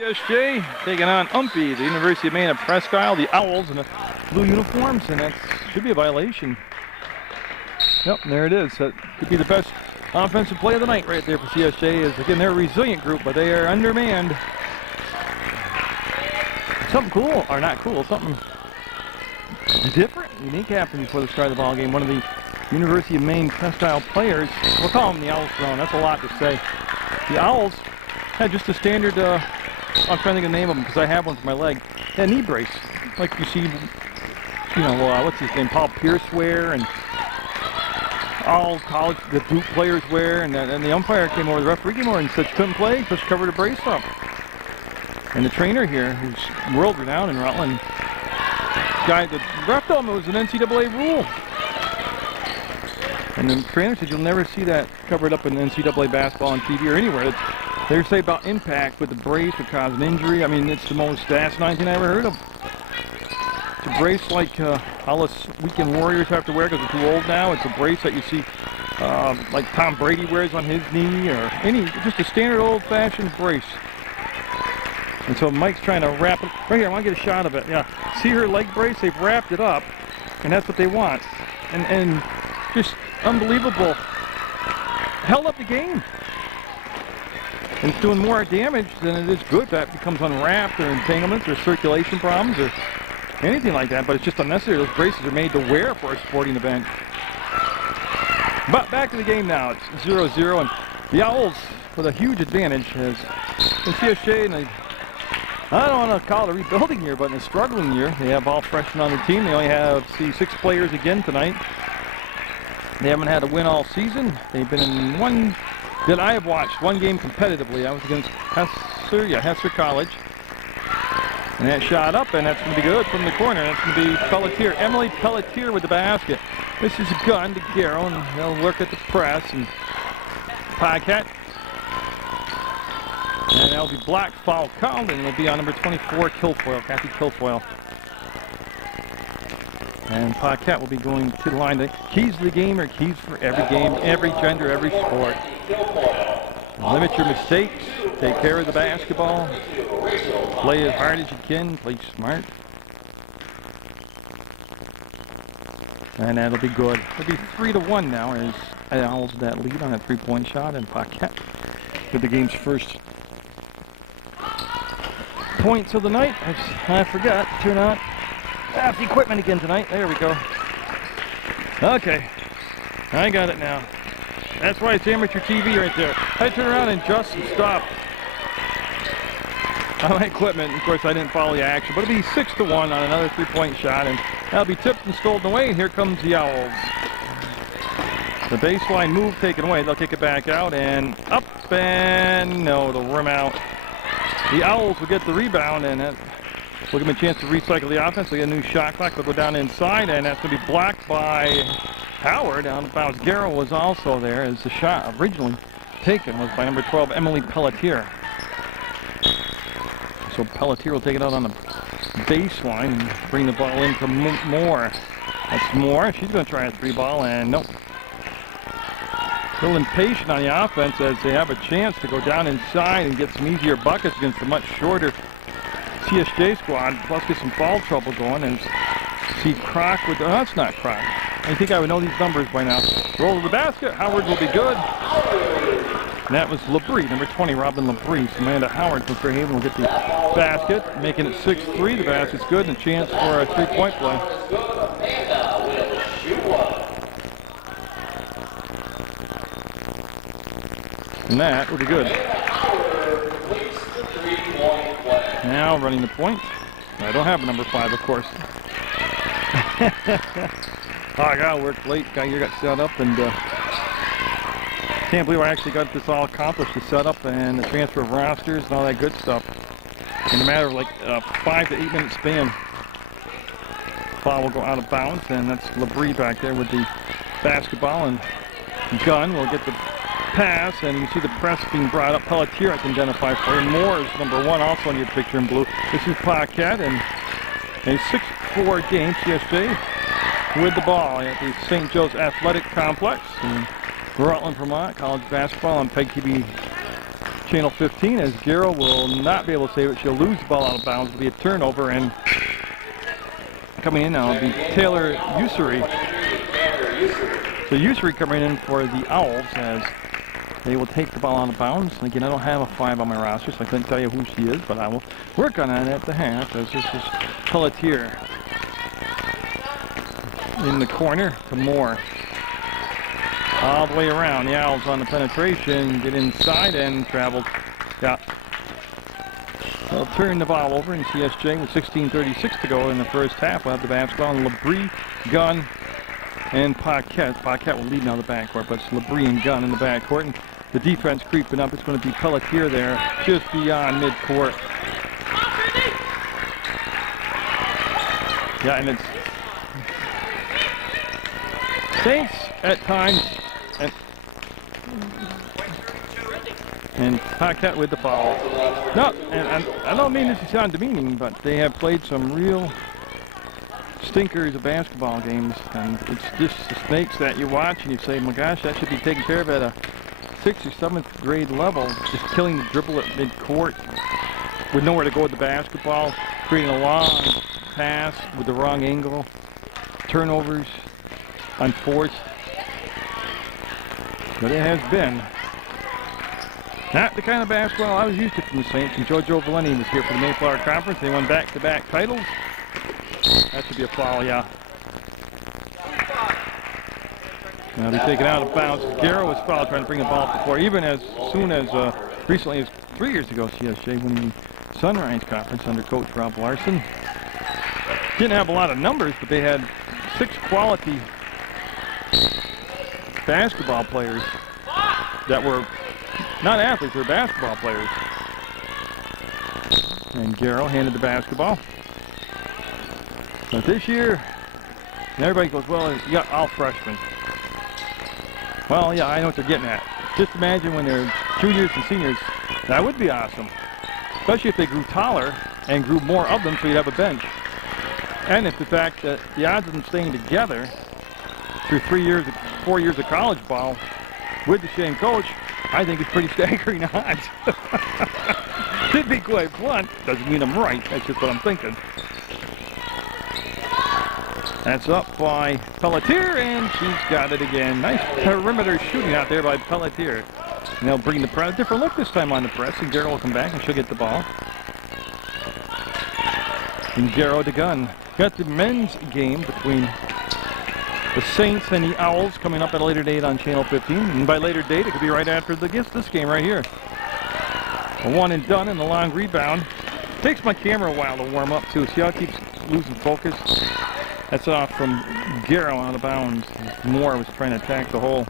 CSJ taking on UMPI, the University of Maine at Presque Isle, the Owls in the blue uniforms, and that should be a violation. Yep, and there it is. That could be the best offensive play of the night right there for CSJ. Is again, they're a resilient group, but they are undermanned. Something cool, or not cool, something different, unique happened before the start of the ball game. One of the University of Maine Presque Isle players, we'll call them the Owls thrown. That's a lot to say. The Owls had just a standard, I'm trying to think of the name of them because I have one for my leg. A knee brace, like you see, you know, what's his name, Paul Pierce wear, and all college, the boot players wear, and the umpire came over, the referee came over and said, couldn't play, just covered a brace up. And the trainer here, who's world renowned in Rutland, the ref told him it was an NCAA rule. And the trainer said, you'll never see that covered up in NCAA basketball on TV or anywhere. They say about impact with the brace would cause an injury. I mean, it's the most asinine thing I ever heard of. It's a brace like all us weekend warriors have to wear because they're too old now. It's a brace that you see like Tom Brady wears on his knee, or just a standard old-fashioned brace. And so Mike's trying to wrap it. Right here, I want to get a shot of it. Yeah, see her leg brace? They've wrapped it up, and that's what they want. And just unbelievable. Held up the game. And it's doing more damage than it is good. That becomes unwrapped, or entanglements, or circulation problems, or anything like that. But it's just unnecessary. Those braces are made to wear for a sporting event. But back to the game now. It's 0-0, and the Owls with a huge advantage as the CSJ, and I don't want to call it a rebuilding year, but in a struggling year. They have all freshmen on the team. They only have 6 players again tonight. They haven't had a win all season. They've been in one that I have watched, one game competitively. I was against Hesser College. And that shot up, and that's going to be good from the corner. That's going to be Pelletier, Emily Pelletier with the basket. This is a gun to Garrow, and they'll work at the press. And Paquette. And that'll be black foul called, and it'll be on number 24, Kilfoyle, Kathy Kilfoyle. And Paquette will be going to the line. The keys to the game are keys for every game, every gender, every sport. Limit your mistakes. Take care of the basketball. Play as hard as you can. Play smart. And that'll be good. It'll be 3-1 now as Owls that lead on a 3-point shot, and Paquette with the game's first points of the night. I forgot to turn on the equipment again tonight. There we go. Okay, I got it now. That's why it's amateur TV right there. I turn around and just stop on my equipment. Of course, I didn't follow the action, but it'll be 6-1 on another 3-point shot, and that'll be tipped and stolen away. And here comes the Owls. The baseline move taken away. They'll kick it back out and up, and no, the rim out. The Owls will get the rebound, and that will give them a chance to recycle the offense. They get a new shot clock. They'll go down inside, and that's going to be blocked by Howard. Out of bounds. Garrow was also there as the shot originally taken was by number 12, Emily Pelletier. So Pelletier will take it out on the baseline and bring the ball in to Moore. That's Moore. She's going to try a 3-ball, and nope. A little impatient on the offense as they have a chance to go down inside and get some easier buckets against a much shorter CSJ squad, plus get some foul trouble going. And see Croc with, oh, that's not Croc. I think I would know these numbers by now. Roll to the basket, Howard will be good. And that was Labrie, number 20, Robin Labrie. Amanda Howard from Fairhaven will get the basket, making it 6-3. The basket's good, and a chance for a 3-point play. And that will be good. Now running the point. I don't have a number 5, of course. Oh, I gotta work late. Guy here got set up, and can't believe I actually got this all accomplished, the setup and the transfer of rosters and all that good stuff in a matter of like 5 to 8 minute span. Ball will go out of bounds, and that's Labrie back there with the basketball, and Gunn will get the pass, and you see the press being brought up. Pelletier I can identify for you. Moore is number 1 also on your picture in blue. This is Paquette, and a 6-4 game. CSJ with the ball at the St. Joe's Athletic Complex in Rutland, Vermont. College basketball on PEGTV Channel 15, as Garrow will not be able to save it. She'll lose the ball out of bounds. It'll be a turnover, and coming in now will be Taylor Ussery. So Ussery coming in for the Owls as they will take the ball out of bounds. And again, I don't have a 5 on my roster, so I couldn't tell you who she is, but I will work on that at the half, as this is Pelletier in the corner to Moore. All the way around. The Owls on the penetration, get inside and travel. Yeah. They'll turn the ball over in CSJ with 16:36 to go in the first half. We'll have the basketball and Labrie, Gunn, and Paquette. Paquette will lead now the backcourt, but it's Labrie and Gunn in the backcourt. And the defense creeping up. It's going to be Pelletier there just beyond midcourt. Yeah, and it's Saints at times. And Paquette with the foul. No, and I don't mean this to sound demeaning, but they have played some real stinkers of basketball games, and it's just the snakes that you watch and you say, my gosh, that should be taken care of at a 6th or 7th grade level. Just killing the dribble at midcourt with nowhere to go with the basketball, creating a long pass with the wrong angle, turnovers unforced. But it has been not the kind of basketball I was used to from the Saints. And Jojo Valeni was here for the Mayflower Conference. They won back-to-back titles. That should be a foul, yeah. Now they're taken out of bounds. Garrow was fouled trying to bring the ball up the floor. Even as soon as recently as 3 years ago, CSJ winning the Sunrise Conference under Coach Rob Larson. Didn't have a lot of numbers, but they had 6 quality basketball players that were not athletes, they were basketball players. And Garrow handed the basketball. But this year, everybody goes, well, you got all freshmen. Well, yeah, I know what they're getting at. Just imagine when they're juniors and seniors, that would be awesome. Especially if they grew taller and grew more of them so you'd have a bench. And if the fact that the odds of them staying together through 4 years of college ball with the same coach, I think it's pretty staggering odds. To be quite blunt, doesn't mean I'm right, that's just what I'm thinking. That's up by Pelletier, and she's got it again. Nice perimeter shooting out there by Pelletier. And they'll bring the press, different look this time on the press, and Garrow will come back and she'll get the ball. And Garrow to Gunn. Got the men's game between the Saints and the Owls coming up at a later date on Channel 15. And by later date, it could be right after this game right here. A one and done and the long rebound. Takes my camera a while to warm up too. See how it keeps losing focus? That's off from Garrow out of bounds. Moore was trying to attack the hole.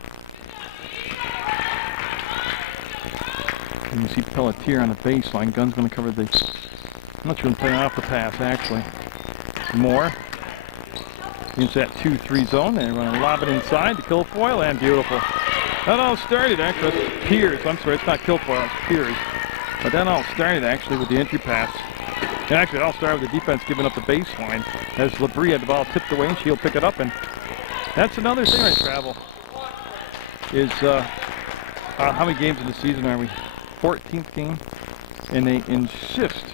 And you see Pelletier on the baseline. Gunn's going to cover the... I'm not sure going to play off the pass, actually. Moore into that 2-3 zone. They're going to lob it inside to Kilfoyle, and beautiful. That all started, actually. That's Piers. I'm sorry, it's not Kilfoyle, it's Piers. But that all started, actually, with the entry pass. And actually, it all started with the defense giving up the baseline as Labrie had the ball tipped away, and she'll pick it up. And that's another thing I travel is how many games in the season are we? 14th game, and they insist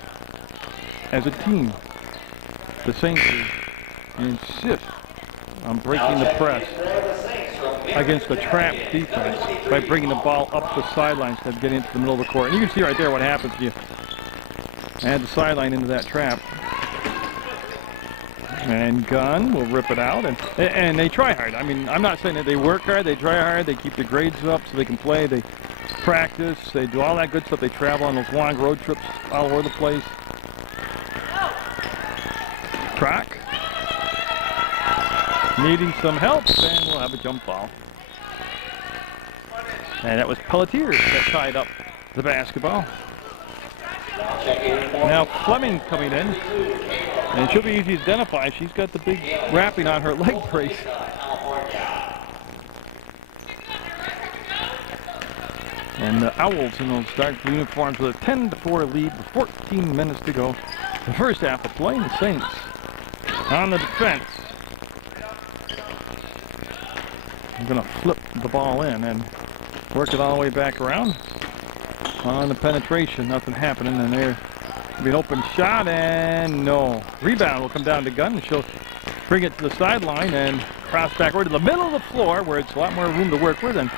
as a team, the Saints insist on breaking the press against the trap defense by bringing the ball up the sidelines instead of getting into the middle of the court. And you can see right there what happens if you add the sideline into that trap. And Gunn will rip it out, and they try hard. I mean, I'm not saying that they work hard, they try hard, they keep the grades up so they can play, they practice, they do all that good stuff, they travel on those long road trips all over the place. Croc needing some help, and we'll have a jump ball. And that was Pelletier that tied up the basketball. Now Fleming coming in, and she'll be easy to identify. She's got the big wrapping on her leg brace. And the Owls in those dark blue uniforms with a 10-4 lead with 14 minutes to go. The first half of play, the Saints on the defense. I'm going to flip the ball in and work it all the way back around. on the penetration. Nothing happening, and there will be an open shot, and no. Rebound will come down to Gunn, and she'll bring it to the sideline and cross back over to the middle of the floor where it's a lot more room to work with, and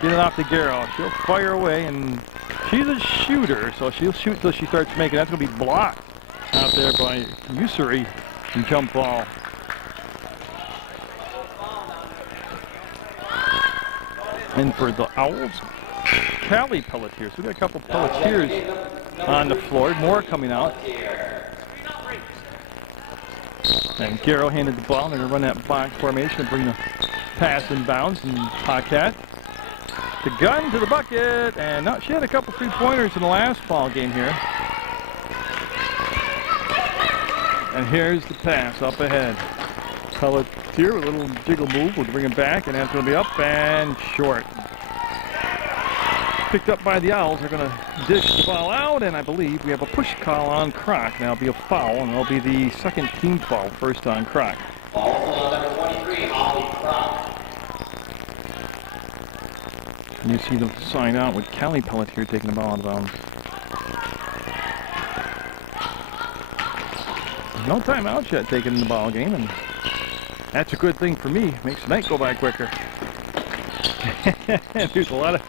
get it off to Garrow. She'll fire away, and she's a shooter, so she'll shoot till she starts making. That's going to be blocked out there by Usury and jump ball. And for the Owls, Callie Pelletier. So we got a couple Pelletiers on the floor. More coming out. And Garrow handed the ball. They're going to run that box formation and bring the pass in bounds. And Paquette, the Gun to the bucket. And no, she had a couple three-pointers in the last ball game here. And here's the pass up ahead. Pelletier with a little jiggle move. We'll bring it back, and that's going to be up and short. Picked up by the Owls. They're going to dish the ball out, and I believe we have a push call on Kroc. Now it'll be a foul, and it'll be the second team foul, first on Kroc. Number 23, Holly Kroc. And you see them sign out with Callie Pelletier taking the ball out of bounds. No timeouts yet taken in the ball game, and that's a good thing for me. Makes the night go by quicker. There's a lot of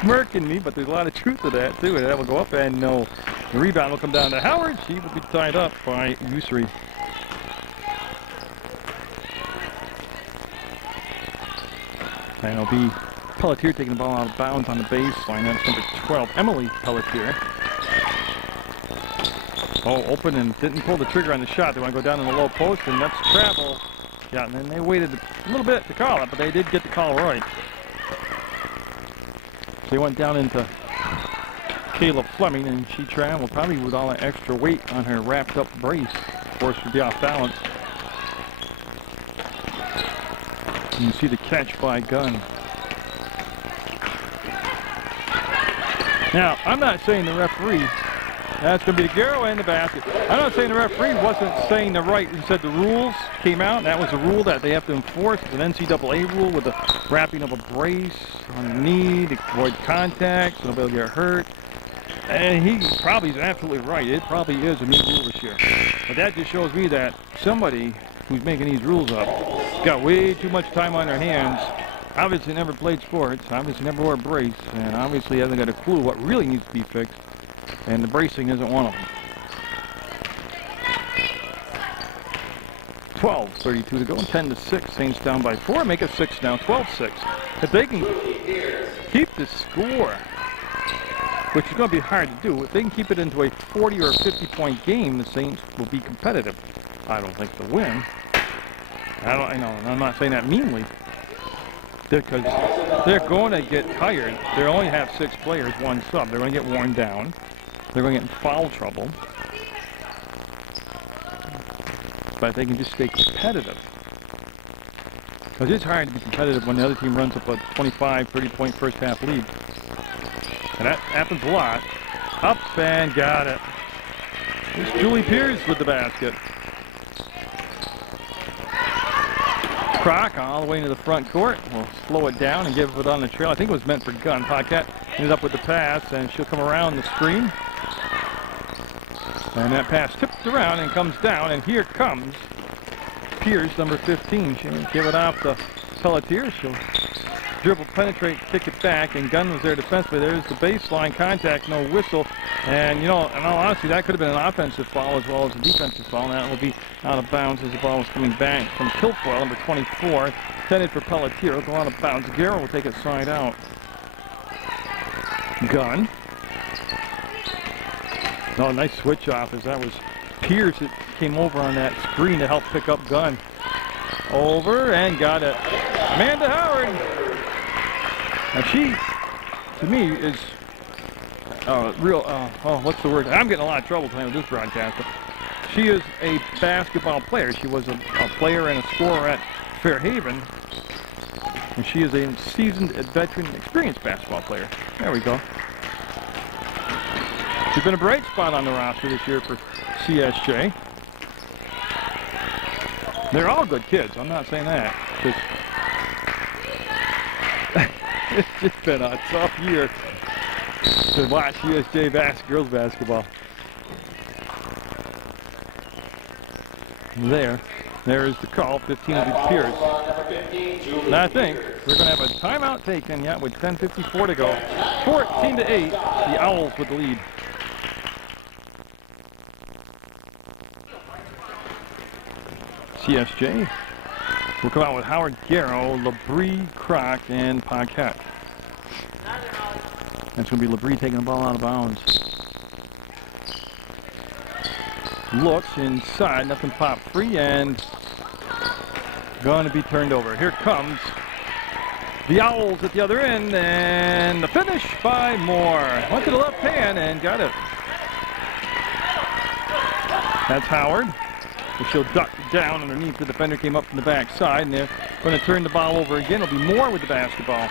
smirk in me, but there's a lot of truth to that too. And that will go up, and no. The rebound will come down to Howard. She will be tied up by Usury. And it'll be Pelletier taking the ball out of bounds on the baseline. That's number 12, Emily Pelletier. Oh, open and didn't pull the trigger on the shot. They want to go down in the low post, and that's travel. Yeah, and then they waited a little bit to call it, but they did get the call right. So they went down into Kayla Fleming, and she traveled probably with all that extra weight on her wrapped up brace. Forced her to be off balance. And you see the catch by Gunn. Now, I'm not saying the referee, that's going to be the Garrow in the basket. I'm not saying the referee wasn't saying the right. He said the rules came out, and that was a rule that they have to enforce. It's an NCAA rule with the wrapping of a brace on the knee to avoid contact so nobody will get hurt. And he probably is absolutely right. It probably is a new rule this year. But that just shows me that somebody who's making these rules up got way too much time on their hands. Obviously never played sports, obviously never wore a brace, and obviously hasn't got a clue what really needs to be fixed. And the bracing isn't one of them. 12:32 to go, 10-6. Saints down by 4. Make it 6 now, 12-6. If they can keep the score, which is going to be hard to do, if they can keep it into a 40 or 50-point game, the Saints will be competitive. I don't think they'll win. I know, and I'm not saying that meanly, because they're going to get tired. They only have 6 players, 1 sub. They're going to get worn down. They're going to get in foul trouble. But they can just stay competitive. Because it's hard to be competitive when the other team runs up a 25, 30-point first half lead. And that happens a lot. Up and got it. It's Julie Pierce with the basket. Kroc all the way into the front court. We'll slow it down and give it on the trail. I think it was meant for Gunn. Paquette ended up with the pass, and she'll come around the screen. And that pass tipped around and comes down, and here comes Pierce, number 15. She'll give it off to Pelletier. She'll dribble, penetrate, kick it back, and Gunn was there defensively. There's the baseline contact, no whistle. And, you know, in all honesty, that could have been an offensive foul as well as a defensive foul. And that will be out of bounds as the ball was coming back from Kilfoyle, number 24. Intended for Pelletier. It'll go out of bounds. Garrow will take it side out. Gunn. No, nice switch off as that was Pierce that came over on that screen to help pick up Gunn. Over and got it. Amanda Howard. Now she, to me, is real, what's the word? I'm getting a lot of trouble playing with this broadcast. But she is a basketball player. She was a player and a scorer at Fairhaven. And she is a seasoned, veteran, experienced basketball player. There we go. She's been a bright spot on the roster this year for CSJ. They're all good kids. I'm not saying that. It's just been a tough year to watch CSJ girls basketball. There's the call. 15 will be Pierce. And I think we're going to have a timeout taken yet with 10:54 to go. 14-8. The Owls with the lead. CSJ will come out with Howard Garrow, Labrie, Croc, and Paquette. That's going to be Labrie taking the ball out of bounds. Looks inside, nothing popped free, and going to be turned over. Here comes the Owls at the other end, and the finish by Moore. Went to the left hand and got it. That's Howard. She'll duck down underneath. The defender came up from the backside, and they're going to turn the ball over again. It'll be Moore with the basketball.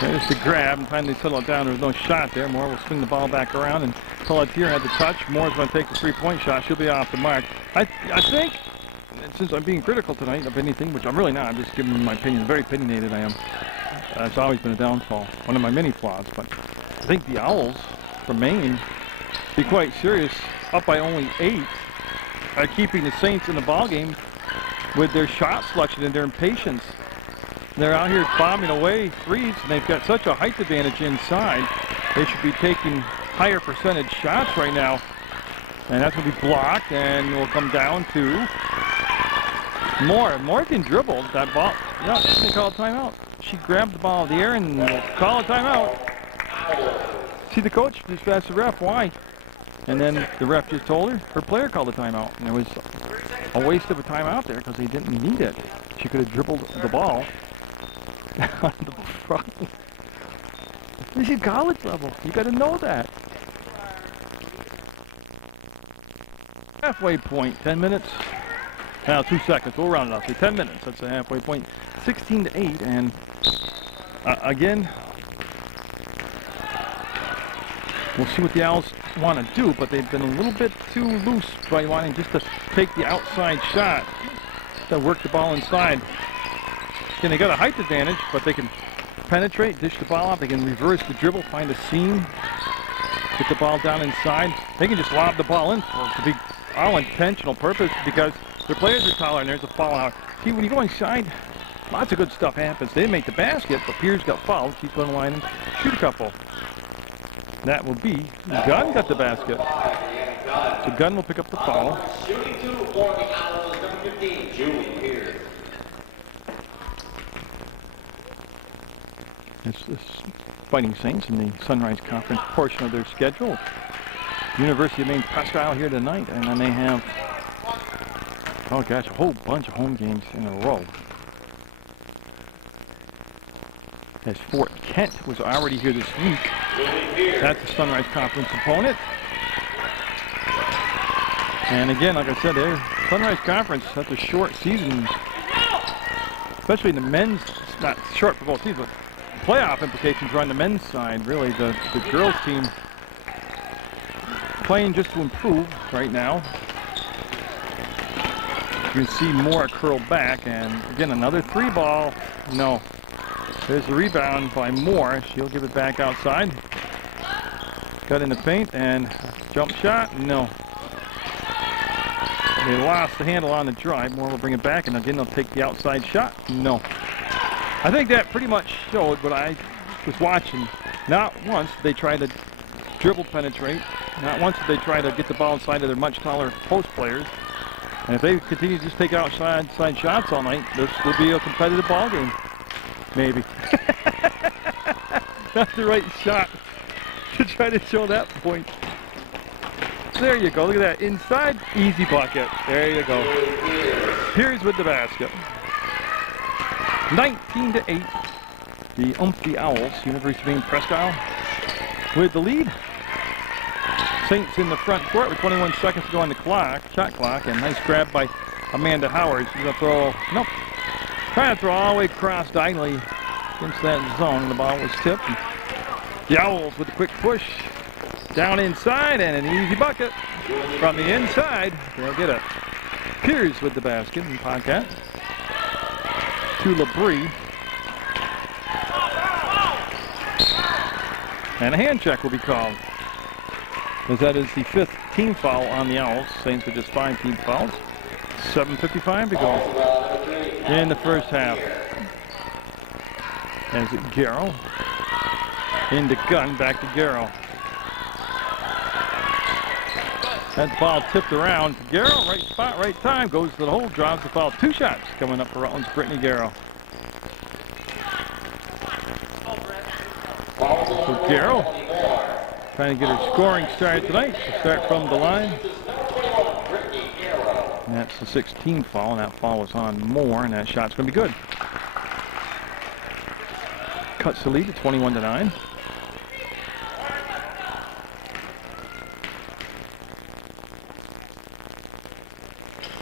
There's the grab, and finally settle it down. There's no shot there. Moore will swing the ball back around, and Pelletier had the touch. Moore's going to take the three-point shot. She'll be off the mark. I think, since I'm being critical tonight of anything, which I'm really not, I'm just giving my opinion. Very opinionated I am. It's always been a downfall. One of my many flaws, but I think the Owls from Maine be quite serious. Up by only 8, are keeping the Saints in the ballgame with their shot selection and their impatience. They're out here bombing away threes, and they've got such a height advantage inside. They should be taking higher percentage shots right now. And that's going to be blocked, and will come down to Moore. Moore can dribble that ball. Yeah, they call a timeout. She grabbed the ball in the air and will call a timeout. See, the coach just asked the ref why. And then the ref just told her player called a timeout. And it was a waste of a timeout there because he didn't need it. She could have dribbled the ball on the front. This is college level. You got to know that. Halfway point, 10 minutes. Now 2 seconds. We'll round it up to 10 minutes. That's the halfway point. 16-8. And again, we'll see what the Owls want to do, but they've been a little bit too loose by wanting just to take the outside shot to work the ball inside. And they got a height advantage, but they can penetrate, dish the ball out. They can reverse the dribble, find a seam, get the ball down inside. They can just lob the ball in for the big all intentional purpose because their players are taller and there's a foul out. See, when you go inside, lots of good stuff happens. They didn't make the basket, but Pierce got fouled. Keep on the line and shoot a couple. That will be Gunn got the basket. So Gunn will pick up the foul. Shooting 2 for the Owls, number 15, Julie Pierce. It's Fighting Saints in the Sunrise Conference portion of their schedule. University of Maine Presque Isle here tonight, and then they have, oh gosh, a whole bunch of home games in a row. As Fort Kent was already here this week. That's the Sunrise Conference opponent. And again, like I said, their Sunrise Conference, that's a short season, especially in the men's, not short for both seasons, but playoff implications are on the men's side, really. The girls team playing just to improve right now. You can see Moore curl back, and again, another 3-ball. No. There's the rebound by Moore. She'll give it back outside. Got in the paint and jump shot. No. They lost the handle on the drive. Moore will bring it back, and again they'll take the outside shot. No. I think that pretty much showed what I was watching. Not once did they try to dribble penetrate. Not once did they try to get the ball inside of their much taller post players. And if they continue to just take outside shots all night, this will be a competitive ball game. Maybe. Not the right shot to try to show that point. There you go. Look at that. Inside, easy bucket. There you go. Here's with the basket. 19-8. The UMPI Owls, University of Maine Presque Isle, with the lead. Saints in the front court with 21 seconds to go on the clock, shot clock, and nice grab by Amanda Howard. She's going to throw, nope, trying to throw all the way across diagonally against that zone, and the ball was tipped. And the Owls with a quick push down inside, and an easy bucket from the inside. They'll get it. Pierce with the basket and Paquette to Labrie. And a hand check will be called, as that is the 5th team foul on the Owls. Saints with just 5 team fouls. 7:55 to go in the first half. As Garrow into Gunn, back to Garrow. That ball tipped around. Garrow, right spot, right time, goes to the hole, drops the foul. 2 shots coming up for Rutland's Brittany Garrow. So Garrow trying to get her scoring started tonight. She'll start from the line. And that's the 16th foul, and that foul was on Moore, and that shot's going to be good. Cuts the lead to 21-9.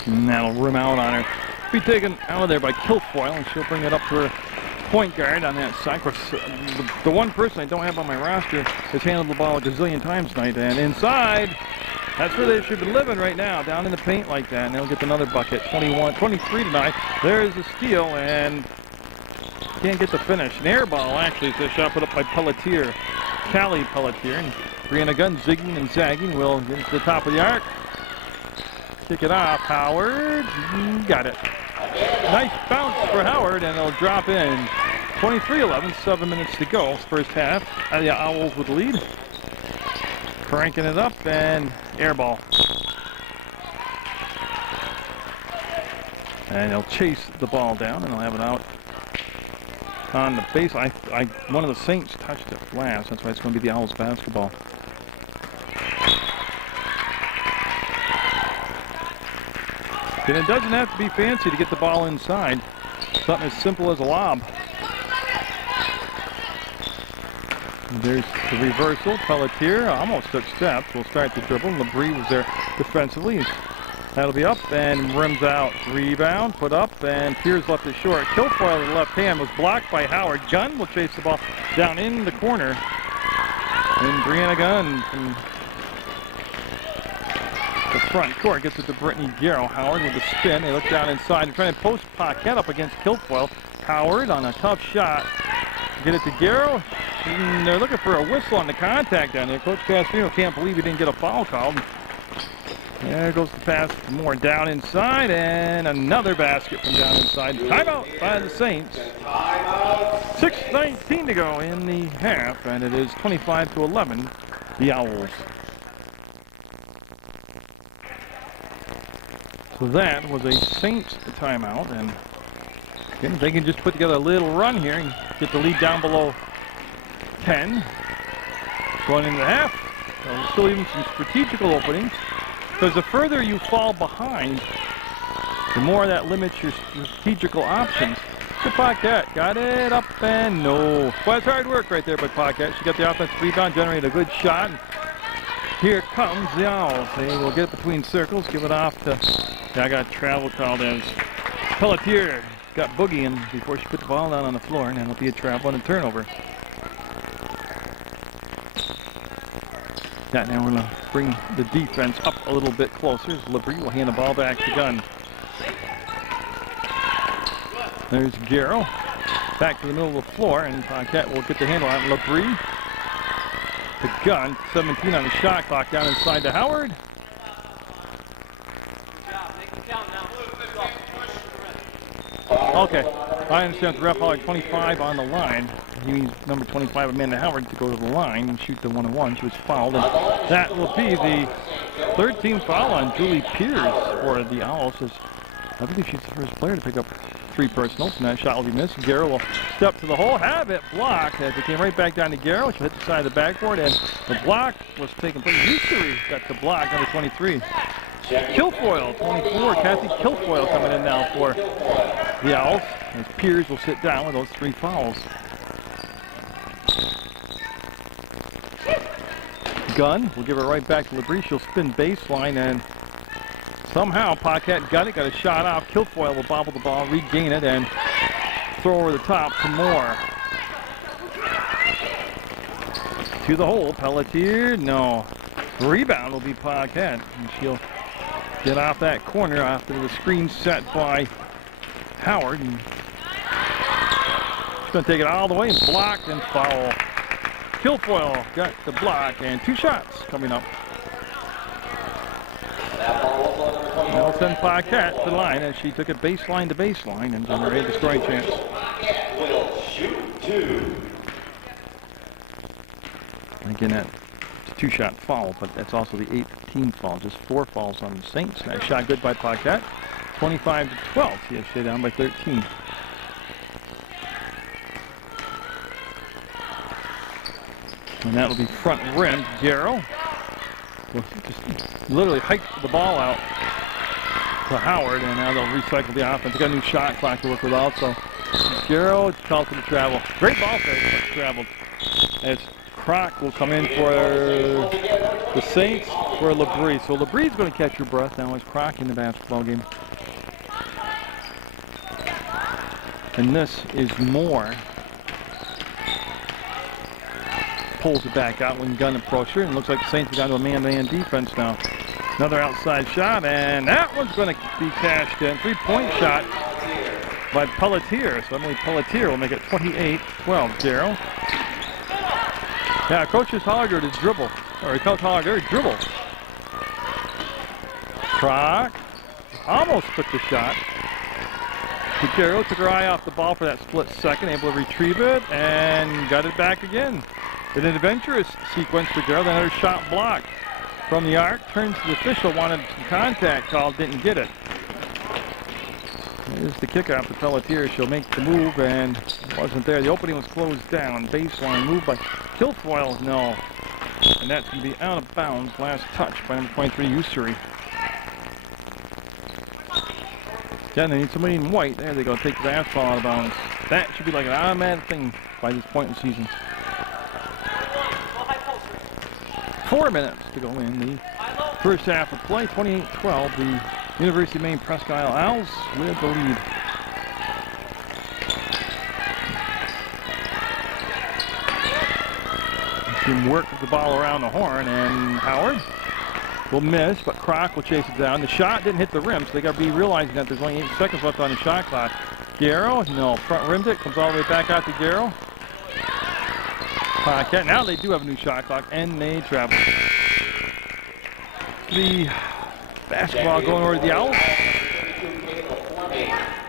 And that'll rim out on her. Be taken out of there by Kilfoyle, and she'll bring it up to her point guard on that side. Of course, the one person I don't have on my roster has handled the ball a gazillion times tonight. And inside, that's where they should be living right now, down in the paint like that. And they'll get another bucket. 23 tonight. There's the steal, and can't get the finish. An air ball, actually. It's a shot put up by Pelletier. Callie Pelletier. And Brianna Gunn zigging and zagging will get to the top of the arc. Kick it off. Howard. Got it. Nice bounce for Howard, and it'll drop in. 23-11, 7 minutes to go. First half. The Owls with the lead. Cranking it up, and air ball. And they'll chase the ball down, and they'll have it out on the base. One of the Saints touched it last. That's why it's going to be the Owls basketball. And it doesn't have to be fancy to get the ball inside. Something as simple as a lob. And there's the reversal. Pelletier almost took steps. Will start the dribble. Labrie was there defensively. That'll be up and rims out. Rebound, put up, and Piers left it short. Kilfoyle with the left hand was blocked by Howard. Gunn will chase the ball down in the corner. And Brianna Gunn from the front court gets it to Brittany Garrow. Howard with the spin. They look down inside. They're trying to post Paquette up against Kilfoyle. Howard on a tough shot. Get it to Garrow. And they're looking for a whistle on the contact down there. Coach Castrino can't believe he didn't get a foul called. There goes the pass. More down inside, and another basket from down inside. Timeout by the Saints. 6:19 to go in the half, and it is 25-11, the Owls. So that was a Saints timeout, and again, they can just put together a little run here and get the lead down below 10. Going into the half, there's still even some strategical openings. Because the further you fall behind, the more that limits your strategical options. Good Paquette, got it up and no. Well, it's hard work right there by Paquette. She got the offensive rebound, generated a good shot. Here comes the Owls. They will get it between circles, give it off to, I got travel called as Pelletier got boogieing before she put the ball down on the floor, and that'll be a travel and a turnover. Yeah, now we're going to bring the defense up a little bit closer. Labrie will hand the ball back to Gunn. There's Garrow. Back to the middle of the floor, and Paquette will get the handle on Labrie. To Gunn. 17 on the shot clock. Down inside to Howard. Okay, I understand the ref had 25 on the line. He means number 25, Amanda Howard, to go to the line and shoot the 1-on-1. She was fouled, and that will be the 3rd team foul on Julie Piers for the Owls. I believe she's the first player to pick up 3 personals, and that shot will be missed. Garrow will step to the hole, have it blocked as it came right back down to Garrow. She'll hit the side of the backboard, and the block was taken place. History got the block, number 23. Kilfoyle, 24. Kathy Kilfoyle coming in now for the Owls, as Piers will sit down with those 3 fouls. Gunn will give it right back to Labrie. She'll spin baseline, and somehow Paquette got it, got a shot off. Kilfoyle will bobble the ball, regain it, and throw over the top to Moore. To the hole, Pelletier, no. Rebound will be Paquette, and she'll get off that corner after the screen set by Howard. And she's going to take it all the way and blocked and foul. Kilfoyle got the block, and 2 shots coming up. That'll send Paquette to the line as she took it baseline to baseline and generated a scoring chance. Will shoot 2. Again, that's a 2-shot foul, but that's also the 8th team foul. Just 4 fouls on the Saints. Nice shot, good by Paquette. 25 to 12. CSJ down by 13. And that'll be front rim. Garrow will just literally hike the ball out to Howard, and now they'll recycle the offense. They got a new shot clock to work with also. Garrow, it's called for the travel. Great ball fake, but traveled. As Croc will come in for the Saints for LeBrie. So LeBrie's going to catch your breath now as Croc in the basketball game. And this is Moore. Pulls it back out when Gunn approached her, and it looks like the Saints have gone to a man-to-man defense now. Another outside shot, and that one's going to be cashed in. 3-point shot by Pelletier. So Emily Pelletier will make it 28-12. Darrow. Yeah, coaches hollered her to dribble, or coach hollered her to dribble. Croc almost took the shot. Darrow took her eye off the ball for that split second, able to retrieve it, and got it back again. An adventurous sequence for Darrow, then another shot blocked from the arc. Turns to the official, wanted some contact call, didn't get it. Here's the kickoff to Pelletier. She'll make the move, and wasn't there. The opening was closed down. Baseline move by Kilfoyle, no. And that's going to be out of bounds. Last touch by number 23, Usuri. Again, they need somebody in white. There they go, take the basketball out of bounds. That should be like an automatic thing by this point in the season. 4 minutes to go in the first half of play. 28-12. The University of Maine Presque Isle Owls with the lead. Team work the ball around the horn, and Howard will miss, but Croc will chase it down. The shot didn't hit the rim, so they got to be realizing that there's only 8 seconds left on the shot clock. Garrow, no, front rimmed it, comes all the way back out to Garrow. Paquette, now they do have a new shot clock, and they travel. The basketball going over to the Owls.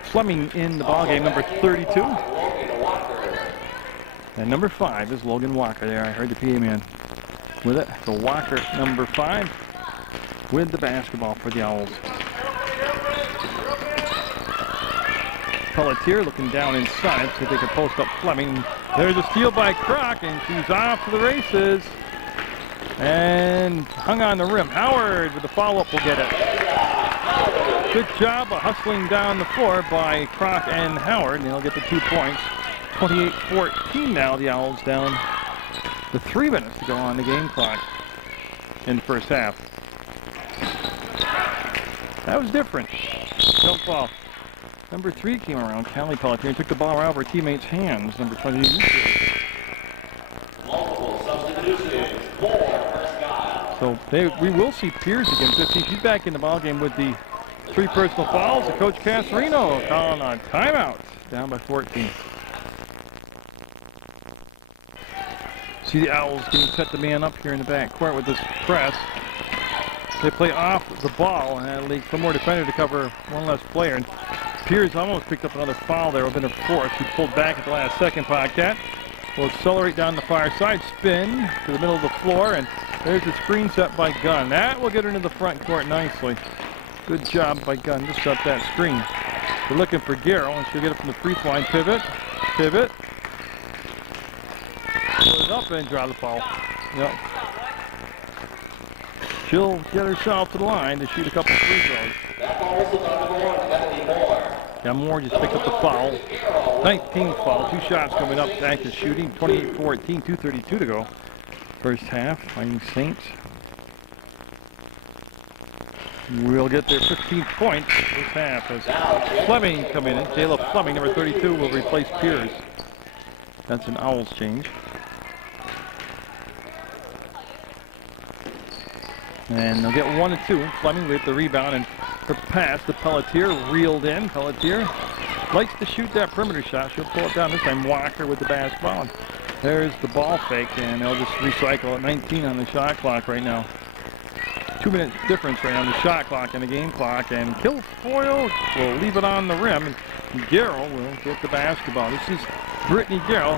Fleming in the ball game, number 32. And number 5 is Logan Walker there. I heard the PA man with it. So Walker, number 5, with the basketball for the Owls. Pelletier looking down inside so they can post up Fleming. There's a steal by Croc, and she's off to the races. And hung on the rim. Howard with the follow-up will get it. Good job of hustling down the floor by Croc and Howard, and they'll get the 2 points. 28-14 now, the Owls down to 3 minutes to go on the game clock in the first half. That was different. Don't fall. Number 3 came around, Callie Pelletier, and took the ball out of her teammates' hands. Number 20. Multiple substitutions for Presque Isle. So we will see Pierce again. 15. She's back in the ball game with the 3 personal fouls. The coach Casarino calling on timeout. Down by 14. See the Owls getting set the man up here in the back court with this press. They play off the ball, and that'll leave some more defender to cover one less player. And Pierce almost picked up another foul there. It would have been a 4th. She pulled back at the last second. Paquette will accelerate down the far side, spin to the middle of the floor, and there's the screen set by Gunn. That will get her into the front court nicely. Good job by Gunn to set that screen. They're looking for Garrow, and she'll get it from the free throw line. Pivot. Put it up and draw the foul. Yep. She'll get herself to the line to shoot a couple free throws. That ball was on the board. That'll be Moore. Yeah, Moore just picked up the foul. 19th foul. 2 shots coming up. Active shooting. 28-14. 2:32 to go. First half. Fighting Saints. We'll get their 15th points this half as Fleming come in. Jayla Fleming, number 32, will replace Pierce. That's an Owls change. And they'll get 1 and 2. Fleming with the rebound, and her pass to Pelletier, reeled in. Pelletier likes to shoot that perimeter shot. She'll pull it down this time. Walker with the basketball. There's the ball fake, and they'll just recycle it. 19 on the shot clock right now. 2-minute difference right on the shot clock and the game clock, and Kilfoyle will leave it on the rim, and Garrell will get the basketball. This is Brittany Garrell.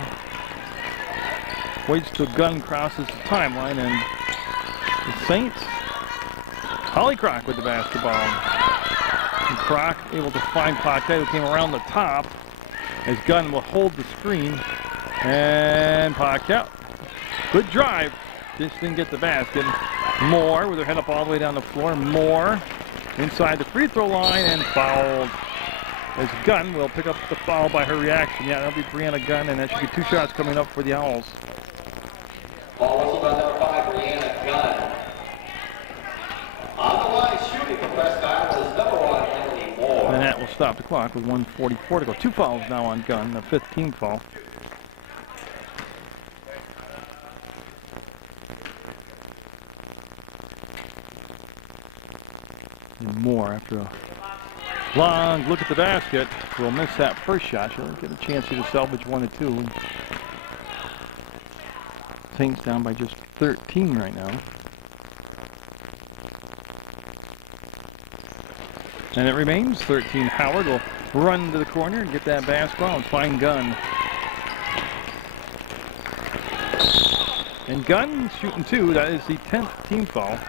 Waits till Gunn crosses the timeline, and the Saints, Holly Crock with the basketball. And Crock able to find Paquette, who came around the top, as Gunn will hold the screen, and Paquette, good drive, just didn't get the basket. Moore with her head up all the way down the floor. Moore inside the free throw line and fouled. As Gunn will pick up the foul by her reaction. Yeah, that'll be Brianna Gunn, and that should be 2 shots coming up for the Owls. Ball whistle by number 5, Brianna Gunn. On the line shooting for Presque Isle is number 1, Emily Moore. And that will stop the clock with 1:44 to go. 2 fouls now on Gunn, the 5th team foul. And Moore, after a long look at the basket, will miss that first shot. She'll get a chance here to salvage 1 or 2. Saints down by just 13 right now. And it remains 13. Howard will run to the corner and get that basketball and find Gunn. And Gunn shooting 2. That is the 10th team foul.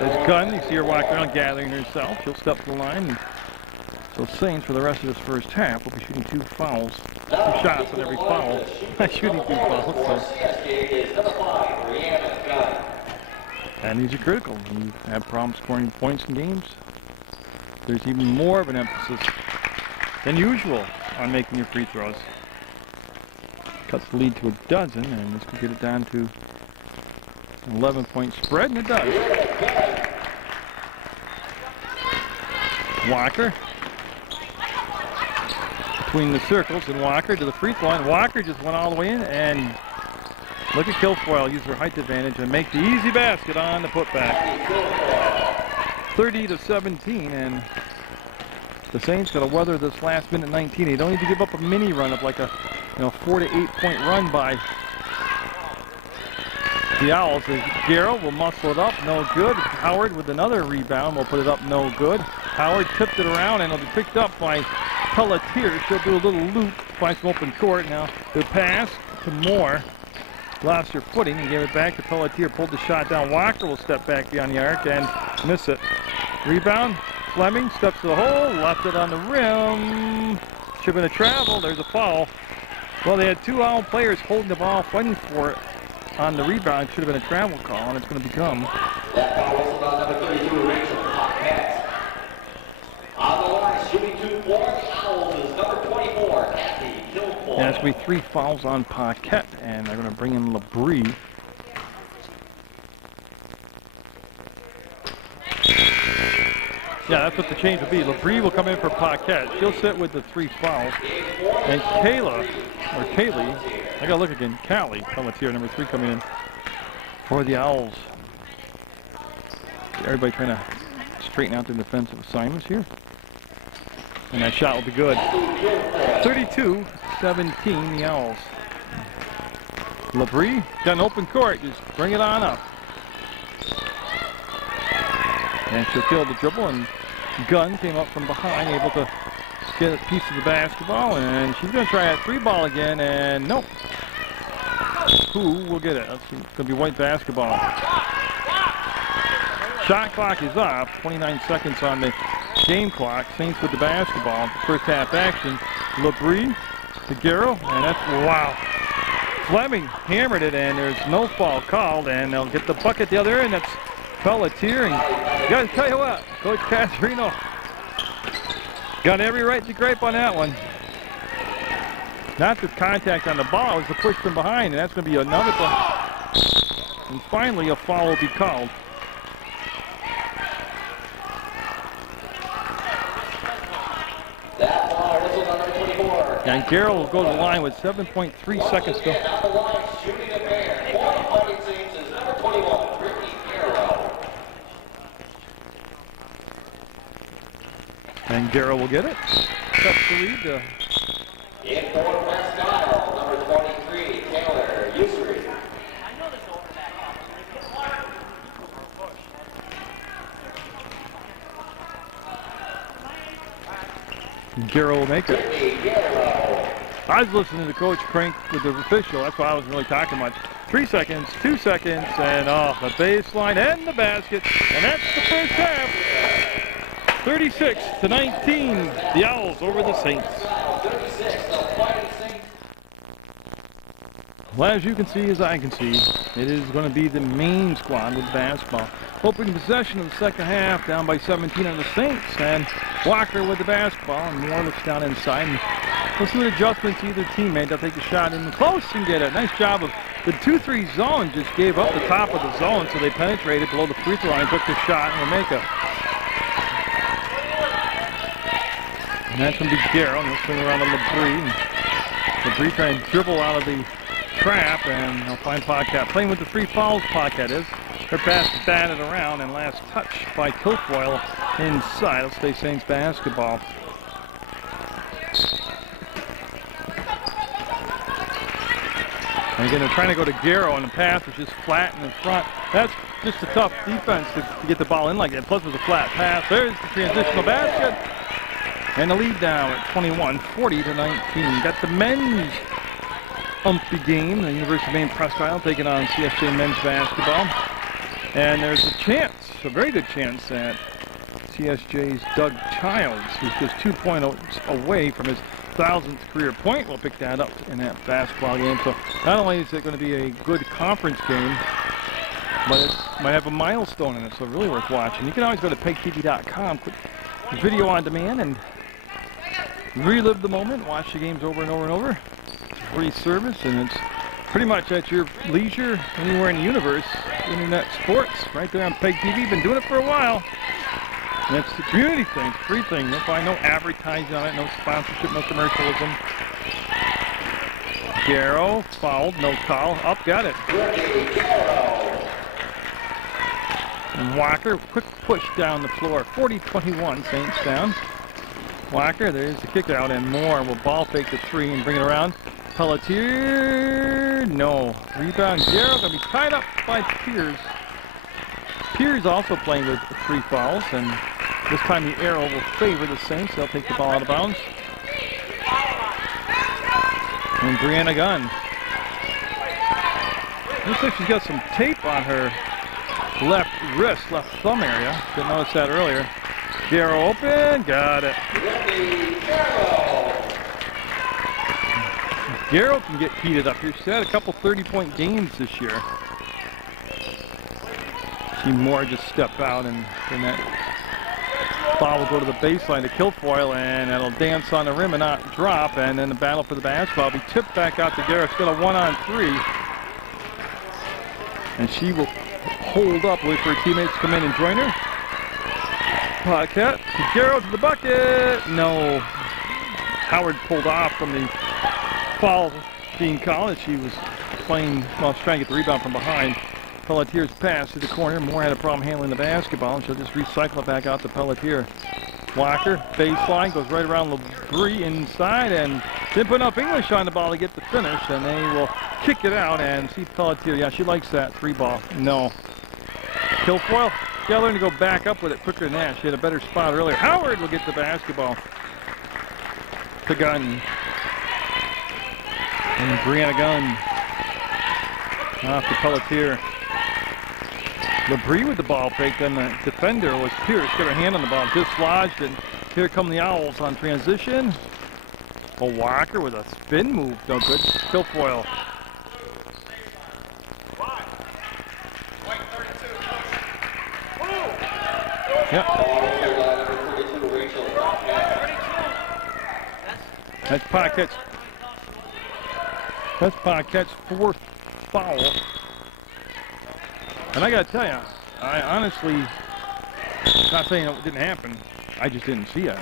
As Gunn, you see her walking around gathering herself. She'll step to the line. And so Saints, for the rest of this first half, will be shooting 2 fouls. 2 shots on every foul. Shooting 2 fouls. So. CSJ is number 5, Brianna Gunn. And these are critical. When you have problems scoring points in games, there's even more of an emphasis than usual on making your free throws. Cuts the lead to 12, and this could get it down to an 11-point spread, and it does. Walker between the circles, and Walker to the free throw line. Walker just went all the way in, and look at Kilfoyle use her height advantage and make the easy basket on the putback. 30-17, and the Saints got to weather this last minute 19. They don't need to give up a mini run of like a 4 to 8 point run by the Owls. As Garrell will muscle it up, no good. Howard with another rebound will put it up, no good. Howard tipped it around, and it'll be picked up by Pelletier. She'll do a little loop, find some open court. Now the pass to Moore. Lost her footing and gave it back to Pelletier. Pulled the shot down. Walker will step back beyond the arc and miss it. Rebound. Fleming steps to the hole. Left it on the rim. Should have been a travel. There's a foul. Well, they had 2 Owl players holding the ball, fighting for it on the rebound. Should have been a travel call, and it's going to become. That foul whistled on number 32, Rachel Paquette. On the line, shooting 2 for the Owls is number 24, Kathy Kilfoyle. Yeah, it's going to be 3 fouls on Paquette, and they're going to bring in LeBrie. Yeah, that's what the change will be. LeBrie will come in for Paquette. She'll sit with the 3 fouls. And Kaylee, I got to look again. Callie Pelletier, number 3, coming in for the Owls. Everybody trying to straighten out their defensive assignments here. And that shot will be good. 32-17, the Owls. LeBrie got an open court. Just bring it on up. And she'll kill the dribble, and Gunn came up from behind, able to get a piece of the basketball, and she's going to try that 3 ball again, and nope. Who will get it? It's going to be White basketball. Shot clock is off. 29 seconds on the game clock. Saints with the basketball. First half action. LeBrie to Garrell, and that's, wow. Fleming hammered it, and there's no foul called, and they'll get the bucket the other end. That's Pelletier, and guys, tell you what, Coach Casarino got every right to gripe on that one. Not the contact on the ball, it was the push from behind, and that's going to be another foul. And finally, a foul will be called. That foul whistled on number 24. And Garrell will go to the line with 7.3 seconds to go. On the line, shooting a pair. 45 Saints is number 21, Brittany Garrell. And Garrell will get it. Steps the lead. In for Garrow will make it. I was listening to Coach Crank with the official. That's why I wasn't really talking much. 3 seconds, 2 seconds, and off the baseline and the basket. And that's the first half. 36-19. The Owls over the Saints. Well, as you can see, as I can see, it is going to be the main squad with basketball. Opening possession of the second half, down by 17 on the Saints, and Walker with the basketball, and Moore looks down inside. And we'll see what adjustments either team made. They'll take a shot in close and get it. Nice job of the 2-3 zone, just gave up the top of the zone, so they penetrated below the free throw line, took the shot, and will make it. And that's going to be Garrow, and he'll swing around to LeBrie. LeBrie trying to dribble out of the trap, and they'll find Paquette. Playing with the 3 fouls, Paquette is. Her pass is batted around, and last touch by Kilfoyle inside. It'll stay Saints basketball. And again, they're trying to go to Garrow, and the pass is just flat in the front. That's just a tough defense to get the ball in like that. Plus, it was a flat pass. There's the transitional basket. And the lead now at 21, 40-19. Got the men's UMPI game, the University of Maine Press Trial, taking on CSJ men's basketball. And there's a chance, a very good chance, that CSJ's Doug Childs, who's just 2 points away from his 1,000th career point, will pick that up in that basketball game. So not only is it going to be a good conference game, but it might have a milestone in it, so really worth watching. You can always go to PEGTV.com, click video on demand, and relive the moment, watch the games over and over and over. It's a free service, and it's pretty much at your leisure anywhere in the universe. Internet sports, right there on PEGTV. Been doing it for a while. And it's the community thing, it's a free thing. You'll find no advertising on it, no sponsorship, no commercialism. Garrow, fouled, no call. Up, got it. And Walker, quick push down the floor. 40-21, Saints down. Walker, there's the kick out, and Moore will ball fake the 3 and bring it around. Pelletier, no. Rebound, Garrow going to be tied up by Pierce. Pierce also playing with 3 fouls, and this time the arrow will favor the Saints. They'll take the ball out of bounds. And Brianna Gunn. Looks like she's got some tape on her left wrist, left thumb area. Didn't notice that earlier. Garrow open, got it. Garrow can get heated up here. She's had a couple 30-point games this year. See Moore just step out, and then that ball will go to the baseline to Kilfoyle, and it'll dance on the rim and not drop, and then the battle for the basketball will be tipped back out to Garrow. Still a 1-on-3. And she will hold up, wait for her teammates to come in and join her. Paquette to Garrow to the bucket. No. Howard pulled off from the foul being called. She was playing, well, she's trying to get the rebound from behind. Pelletier's pass to the corner. Moore had a problem handling the basketball, and she'll just recycle it back out to Pelletier. Walker, baseline, goes right around LeBrie inside, and didn't put enough English on the ball to get the finish, and they will kick it out, and see Pelletier. Yeah, she likes that 3 ball. No. Kilfoyle, got to learn to go back up with it quicker than that. She had a better spot earlier. Howard will get the basketball. To Gunn. And Brianna Gunn. Off to Pelletier. LeBrie with the ball fake, then the defender was Pierce. Got her hand on the ball, dislodged, and here come the Owls on transition. Well, Walker with a spin move, no good. Kilfoyle. Yep. That's Paquette's 4th foul. And I got to tell you, I honestly, not saying it didn't happen, I just didn't see it.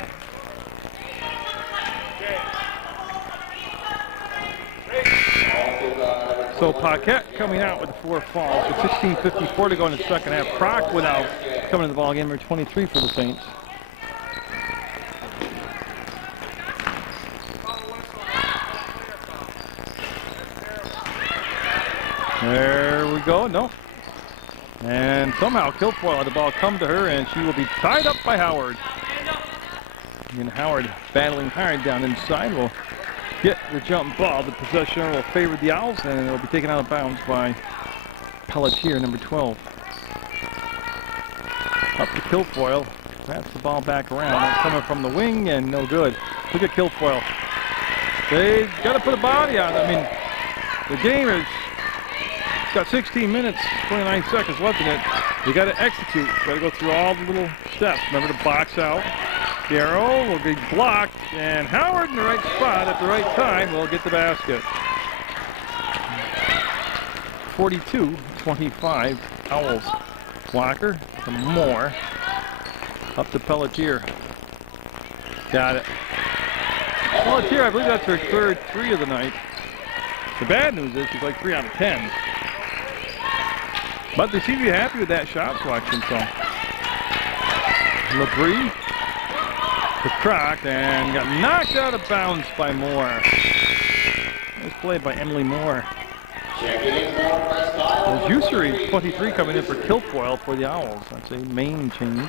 So Paquette coming out with 4 fouls. With 16:54 to go in the second half. Croc will now come into the ball game, number 23 for the Saints. There we go. No. And somehow Kilfoyle had the ball come to her, and she will be tied up by Howard. And Howard battling hard down inside will get the jump ball. The possession will favor the Owls, and it will be taken out of bounds by Pelletier, number 12. Up to Kilfoyle. That's the ball back around. That's coming from the wing, and no good. Look at Kilfoyle. They've got to put a body on it. I mean, the game is got 16 minutes, 29 seconds left in it. You got to execute. Got to go through all the little steps. Remember to box out. Darrow will be blocked, and Howard in the right spot at the right time will get the basket. 42-25 Owls. Walker to Moore. Up to Pelletier. Got it. Pelletier, I believe that's her third 3 of the night. The bad news is she's like 3 out of 10. But they seem to be happy with that shot selection, so. LeBrie to Croc, and got knocked out of bounds by Moore. Nice play by Emily Moore. There's Usury, 23, coming in for Kilfoyle for the Owls. That's a main change.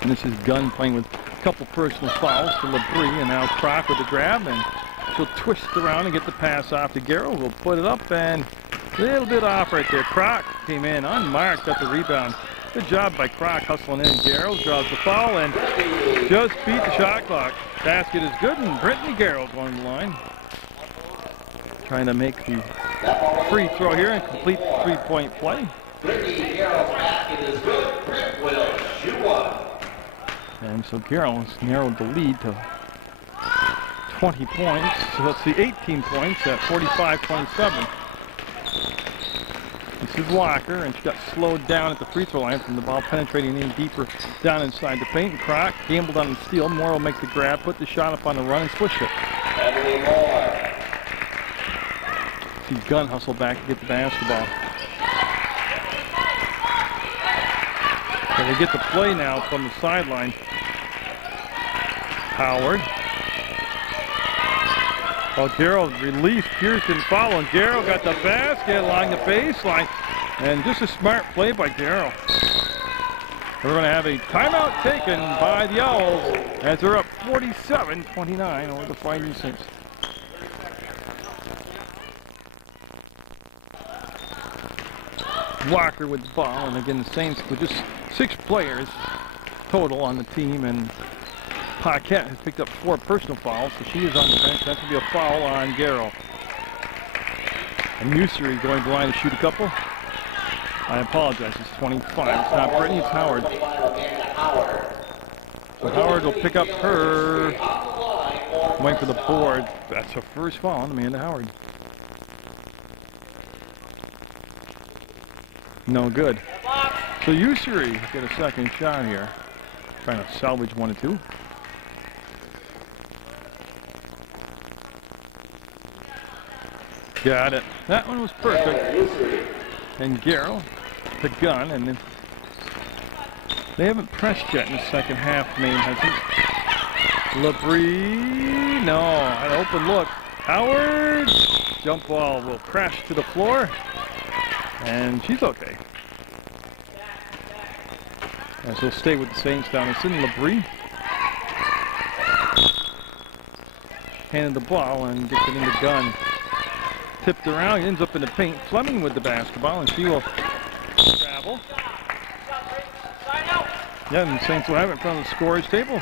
And this is Gunn playing with a couple personal fouls to LeBrie, and now Croc with the grab, and she'll twist around and get the pass off to Garrow. We'll put it up, and a little bit off right there. Croc came in unmarked at the rebound. Good job by Croc hustling in. Garrow draws the foul and just beat the shot clock. Basket is good, and Brittany Garrow going to the line. Trying to make the free throw here and complete the three-point play. Brittany Garrow's basket is good. Britt will shoot one. And so Garrow has narrowed the lead to 20 points. So let's see, 18 points at 45-27. This is Walker, and she got slowed down at the free throw line from the ball penetrating in deeper down inside the paint. And Croc gambled on the steal. Moore will make the grab, put the shot up on the run, and switch it. See Gunn hustle back to get the basketball. So they get the play now from the sideline. Howard. Well, Garrow released Pearson foul, and Garrow got the basket along the baseline. And just a smart play by Garrow. We're going to have a timeout taken by the Owls as they're up 47-29 over the Fighting Saints. Walker with the ball, and again the Saints with just 6 players total on the team, and Paquette has picked up 4 personal fouls, so she is on the bench. That's going to be a foul on Garrow. And Usury going to the line to shoot a couple. I apologize, it's 25. It's not Brittany, it's Howard. So Howard will pick up her. Waiting for the board. That's her first foul on Amanda Howard. No good. So Usury get a second shot here. Trying to salvage 1 and 2. Got it. That one was perfect. And Garrow, the Gun, and then they haven't pressed yet in the second half. Maine hasn't. LeBrie, no, an open look. Howard, jump ball will crash to the floor, and she's okay. And she'll stay with the Saints down. It's in LeBrie. Handed the ball and gets it in the Gun. Tipped around, ends up in the paint. Fleming with the basketball, and she will travel. Yeah, and the Saints will have it in front of the scorer's table.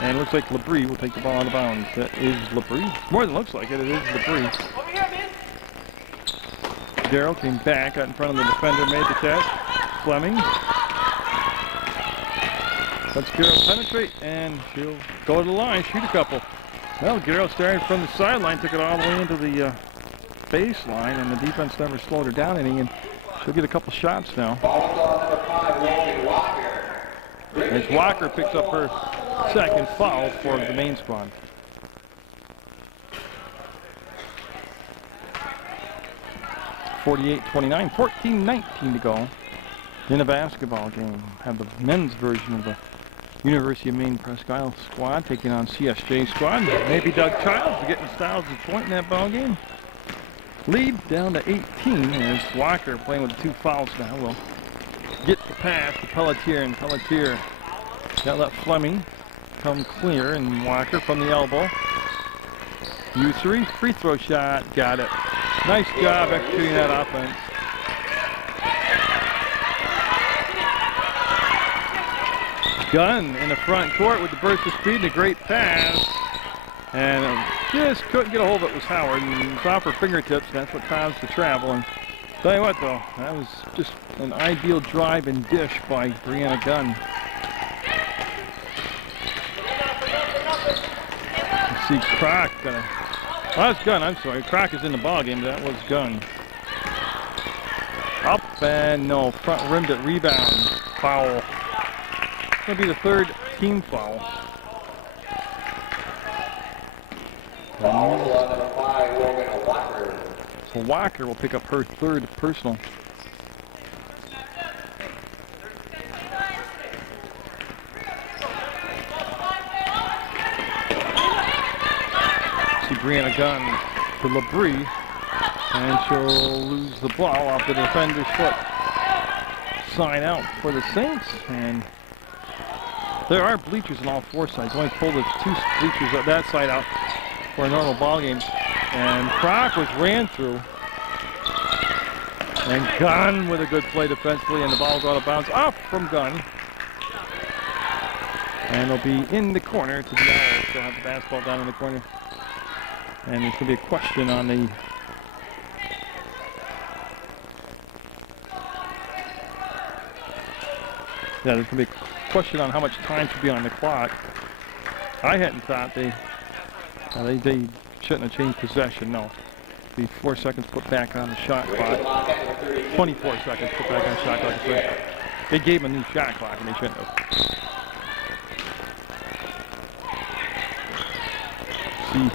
And it looks like LeBrie will take the ball out of bounds. That is LeBrie. More than looks like it, it is LeBrie. Darrow came back, got in front of the defender, made the catch. Fleming. Lets Garrow penetrate, and she'll go to the line, shoot a couple. Well, Garrow started from the sideline, took it all the way into the baseline, and the defense never slowed her down any, and she'll get a couple shots now. As Walker picks up her second foul for the main squad. (48-29), 14-19 to go in a basketball game. Have the men's version of the University of Maine Presque Isle squad taking on CSJ squad. Maybe Doug Childs to get in Styles' point in that ball game. Lead down to 18 as Walker playing with 2 fouls now. Will get the pass to Pelletier, and Pelletier got let Fleming come clear, and Walker from the elbow. Ussery, free throw shot, got it. Nice job executing that offense. Gunn in the front court with the burst of speed and a great pass. And just couldn't get a hold of it was Howard, and it's off her fingertips, and that's what caused the travel. And tell you what though, that was just an ideal drive and dish by Brianna Gunn. You see Croc gonna, well, that's Gunn, I'm sorry. Croc is in the ball game, but that was Gunn. Up and no, front rimmed it, rebound, foul. Gonna be the 3rd team foul. Number 5, Walker. So Walker will pick up her 3rd personal. See Brianna Gunn to LeBrie, and she'll lose the ball off the defender's foot. Sign out for the Saints, and there are bleachers on all 4 sides. Only pulled the 2 bleachers on that side out for a normal ball game. And Croc was ran through. And Gunn with a good play defensively, and the ball go out of bounds off from Gunn. And they'll be in the corner to the Owls. They'll have the basketball down in the corner. And there's going to be a question on the there's going to be a question on how much time should be on the clock. I hadn't thought they shouldn't have changed possession. No, be 4 seconds put back on the shot clock. 24 seconds put back on the shot clock. So they gave them a new shot clock, and they shouldn't have. See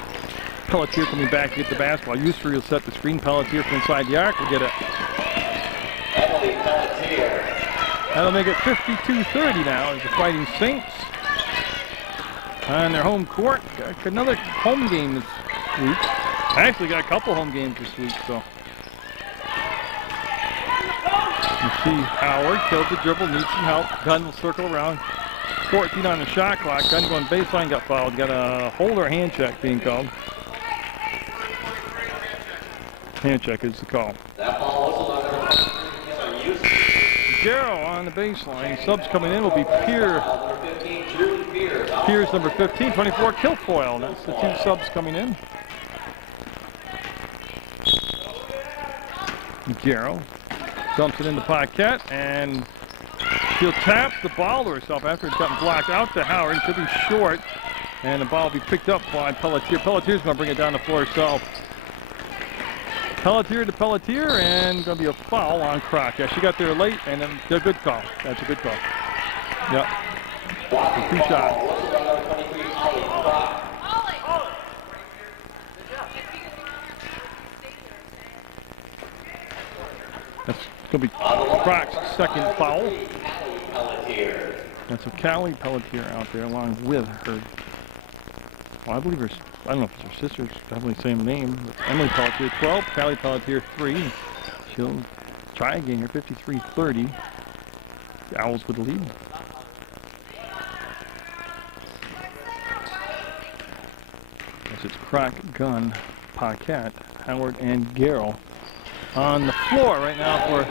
Pelletier coming back to get the basketball. Ussery will set the screen. Pelletier from inside the arc will get it. That'll make it 52-30 now as the Fighting Saints on their home court. Got another home game this week. Actually got a couple home games this week, so. You see Howard kills the dribble, needs some help. Gunn will circle around. 14 on the shot clock. Gunn going baseline, got fouled. Got a hold or hand check being called. Hand check is the call. Garrow on the baseline. Subs coming in will be Pierce number 15, 24 Kilfoyle. That's the 2 subs coming in. Garrow dumps it into Paquette, and she'll tap the ball to herself after it's gotten blocked out to Howard. She'll be short, and the ball will be picked up by Pelletier. Pelletier's going to bring it down the floor herself. Pelletier to Pelletier, and going to be a foul on Croc. Yeah, she got there late, and then a good call. That's a good call. Yep. The 2 shots. That's going to be Croc's 2nd foul. That's a Callie Pelletier out there along with her. Well, I believe her, I don't know if it's her sister's, definitely the same name. Emily Pelletier 12, Callie Pelletier 3. She'll try again here, 53-30. The Owls with the lead. As it's Croc, Gunn, Paquette, Howard, and Garrow on the floor right now for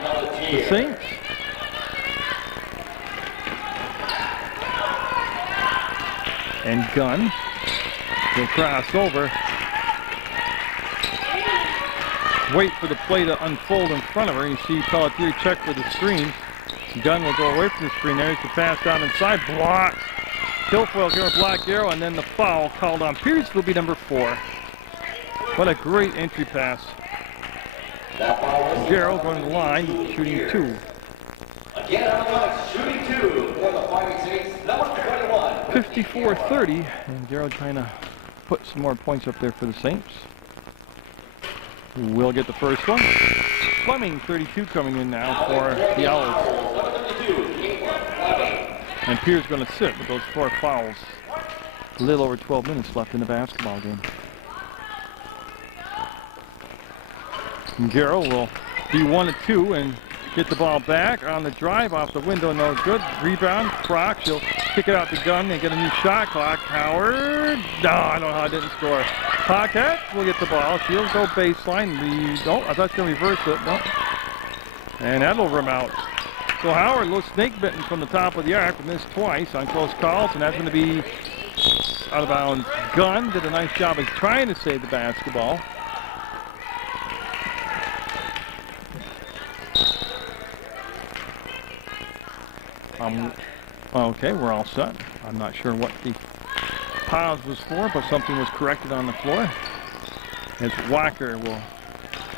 the Saints. And Gunn will cross over. Wait for the play to unfold in front of her. You see Pelletier check for the screen. Gunn will go away from the screen. There's the pass down inside. Blocked. Kilfoyle going to block Garrow, and then the foul called on Pierce will be number 4. What a great entry pass. Garrow going to the line, shooting 2. Again on the line, shooting 2 for the Fighting Saints, number 21. 54-30, and Garrow trying to put some more points up there for the Saints. We'll get the first one. Fleming, 32 coming in now for the Owls. And Pierce going to sit with those 4 fouls. A little over 12 minutes left in the basketball game. Garrow will be 1-2 and get the ball back on the drive off the window. No good. Rebound. Croc. She'll kick it out the gun and get a new shot clock. Howard. No, I don't know how I didn't score. Pocket will get the ball. She'll go baseline. Oh, I thought she was going to reverse it. No. And that'll rim out. So Howard, a little snake bitten from the top of the arc, missed twice on close calls, and that's going to be out of bounds. Gunn did a nice job of trying to save the basketball. Okay, we're all set. I'm not sure what the pause was for, but something was corrected on the floor. As Walker will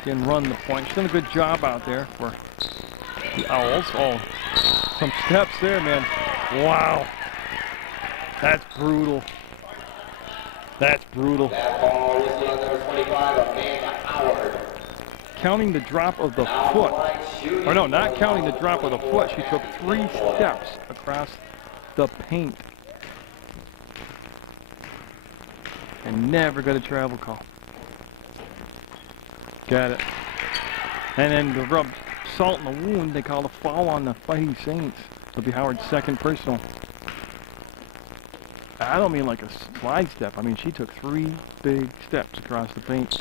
again run the point. She's done a good job out there for the Owls. Oh, some steps there, man. Wow. That's brutal. That's brutal. That ball is on number 25, Amanda Howard. Counting the drop of the foot. Or no, not counting the drop of the foot. She took 3 steps across the paint. And never got a travel call. Got it. And then to rub salt in the wound, they called a foul on the Fighting Saints. It'll be Howard's second personal. I don't mean like a slide step. I mean, she took 3 big steps across the paint.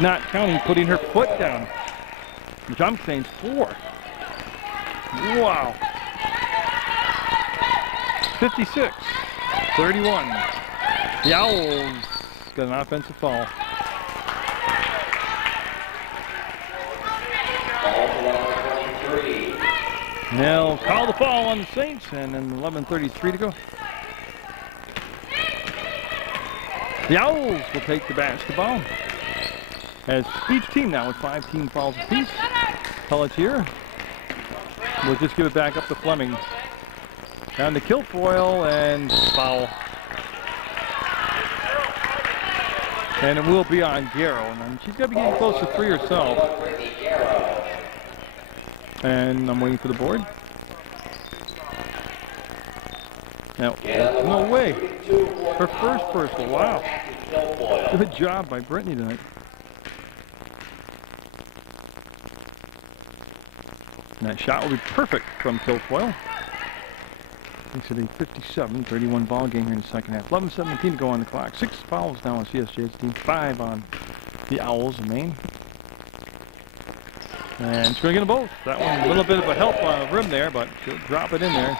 Not counting putting her foot down, which I'm saying 4. Wow. 56-31. The Owls got an offensive foul. They'll call the foul on the Saints, and then 11:33 to go. The Owls will take the basketball. As each team now with 5 team fouls apiece. Pelletier will just give it back up to Fleming. Down to Kilfoyle and foul. And it will be on Garrow. And she's got to be getting close to 3 herself. And I'm waiting for the board. Now, no way. Her first personal. Wow. Good job by Brittany tonight. And that shot will be perfect from Kilfoyle. Makes it a 57-31 ball game here in the second half. 11:17 to go on the clock. 6 fouls now on CSJ's team. 5 on the Owls in Maine. And she's going to get them both. That one a little bit of a help on the rim there, but she'll drop it in there.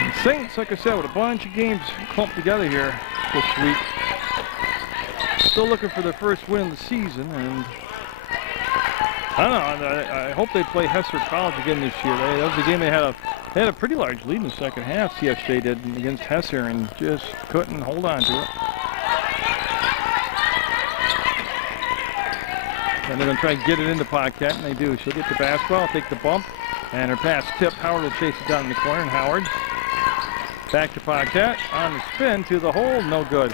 And Saints, like I said, with a bunch of games clumped together here this week. Still looking for their first win of the season, and I don't know. I hope they play Hesser College again this year. That was a game they had a pretty large lead in the second half. CSJ did against Hesser and just couldn't hold on to it. And they're going to try and get it into Paquette, and they do. She'll get the basketball, take the bump, and her pass tipped. Howard will chase it down in the corner, and Howard back to Paquette on the spin to the hole, no good.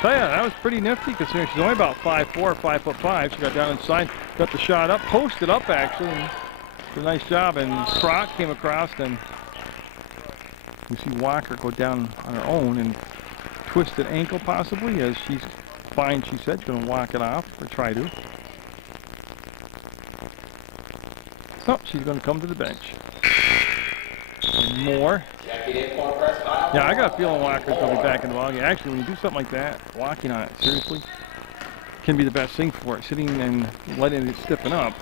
Tell you, that was pretty nifty considering she's only about 5'4", 5'5". She got down inside, got the shot up, posted up actually, and did a nice job. And Croc came across, and you see Walker go down on her own and twisted ankle possibly, as she's fine. She said she's going to walk it off or try to. Oh, she's going to come to the bench. And more. Yeah, I got a feeling Walker's going to be back in the ballgame. Actually, when you do something like that, walking on it, seriously, can be the best thing for it. Sitting and letting it stiffen up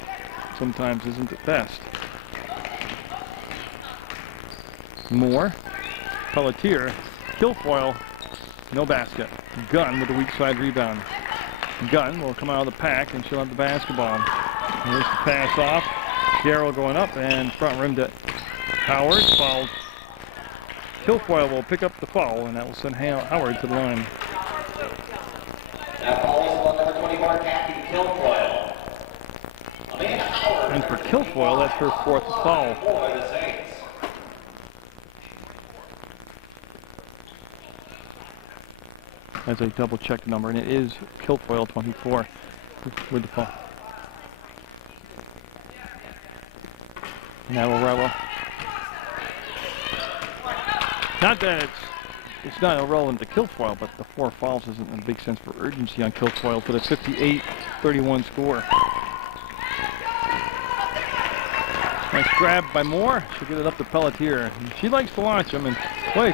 sometimes isn't the best. More. Pelletier. Kilfoyle. No basket. Gunn with the weak side rebound. Gunn will come out of the pack, and she'll have the basketball. Here's the pass off. Garrow going up, and front rimmed it. Howard fouled. Kilfoyle will pick up the foul, and that will send Howard to the line. That foul is on number 24, Kathy Kilfoyle. Amanda Howard. And for Kilfoyle, that's her 4th foul. For the Saints. As I double check the number, and it is Kilfoyle 24 with the foul. Now Rella. Not that it's not irrelevant to Kilfoyle, but the 4 fouls isn't a big sense for urgency on Kilfoyle for the 58-31 score. Nice grab by Moore. She'll get it up to Pelletier. She likes to launch them, and boy,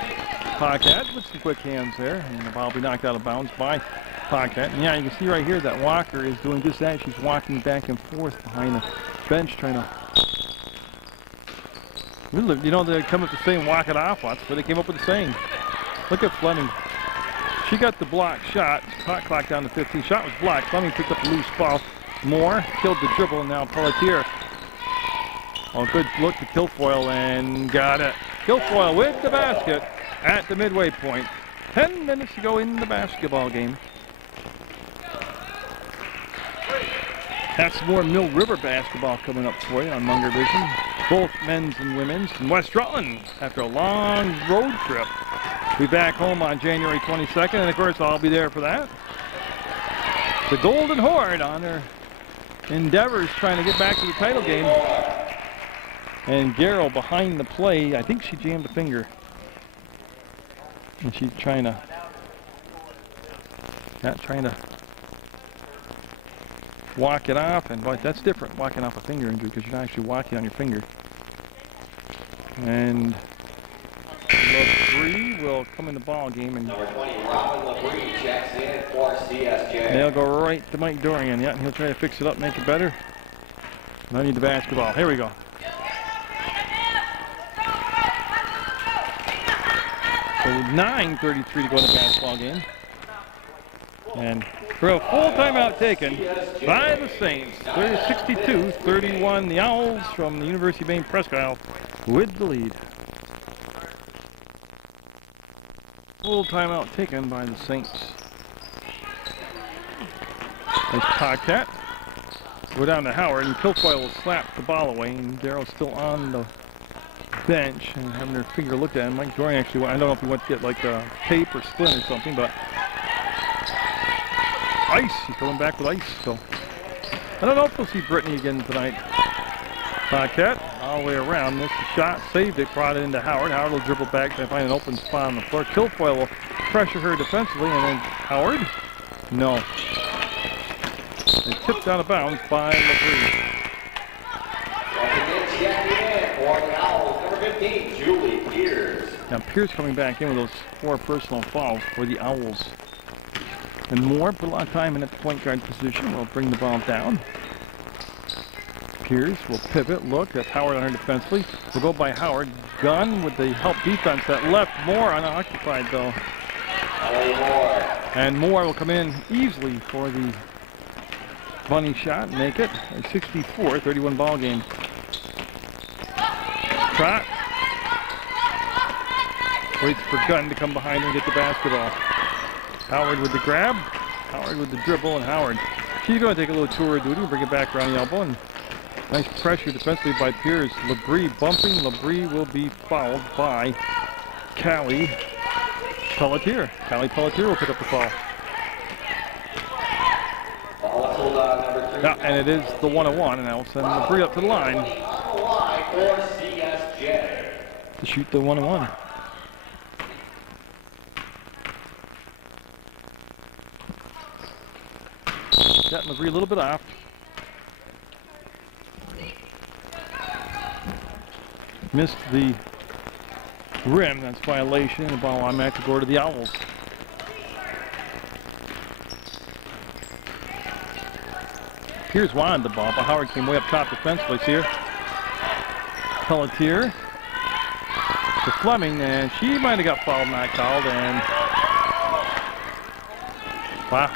Paquette with some quick hands there, and the ball will be knocked out of bounds by Paquette. And yeah, you can see right here that Walker is doing just that. She's walking back and forth behind the bench trying to... You know, they come up with the saying, walk it off. That's where they came up with the saying. Look at Fleming. She got the block shot. Hot clock down to 15. Shot was blocked. Fleming picked up the loose ball. Moore killed the dribble, and now Pelletier. Oh, good look to Kilfoyle, and got it. Kilfoyle with the basket at the midway point. 10 minutes to go in the basketball game. Have some more Mill River basketball coming up for you on Munger Vision. Both men's and women's. And West Rutland, after a long road trip, be back home on January 22nd, and of course I'll be there for that. The Golden Horde on their endeavors trying to get back to the title game. And Garrow behind the play, I think she jammed a finger. And she's trying to walk it off, and boy, that's different, walking off a finger injury, because you're not actually walking on your finger. And LaBrie will come in the ball game, and number 20, Robin LaBrie checks in for CSJ. they'll go right to Mike Dorian. Yeah, and he'll try to fix it up, make it better. And I need the basketball. Here we go. So 9:33 to go in the basketball game. And for a full timeout taken by the Saints, 62-31, the Owls from the University of Maine Presque Isle with the lead. Full timeout taken by the Saints. There's Paquette. Go down to Howard, and Kilfoyle will slap the ball away, and Darrow's still on the bench and having her finger looked at. And Mike Dorian actually, I don't know if he went to get like a tape or splint or something, but ice, he's coming back with ice, so I don't know if we'll see Brittany again tonight. Paquette all the way around, missed the shot, saved it, brought it into Howard. Howard will dribble back to find an open spot on the floor. Kilfoyle will pressure her defensively, and then Howard, no. They tipped out of bounds by LaBrie. Now Pierce coming back in with those 4 personal fouls for the Owls. And Moore put a lot of time in at the point guard position. Will bring the ball down. Pierce will pivot. Look, that's Howard on her defensively. We'll go by Howard. Gunn with the help defense that left Moore unoccupied though. And Moore will come in easily for the bunny shot and make it a 64-31 ball game. Trot. Waits for Gunn to come behind and get the basketball. Howard with the grab, Howard with the dribble, and Howard. She's going to take a little tour of duty and bring it back around the elbow. And nice pressure defensively by Pierce. LaBrie bumping. LaBrie will be fouled by Callie Pelletier. Callie Pelletier will pick up the foul. Yeah, and it is the 1-on-1, and I'll send LaBrie up to the line to shoot the 1-on-1. Got LaBrie a little bit off. Missed the rim. That's violation. The ball automatically go to the Owls. Pierce wanted the ball, but Howard came way up top defensively. See her? Pelletier to Fleming, and she might have got fouled, not called, and wow.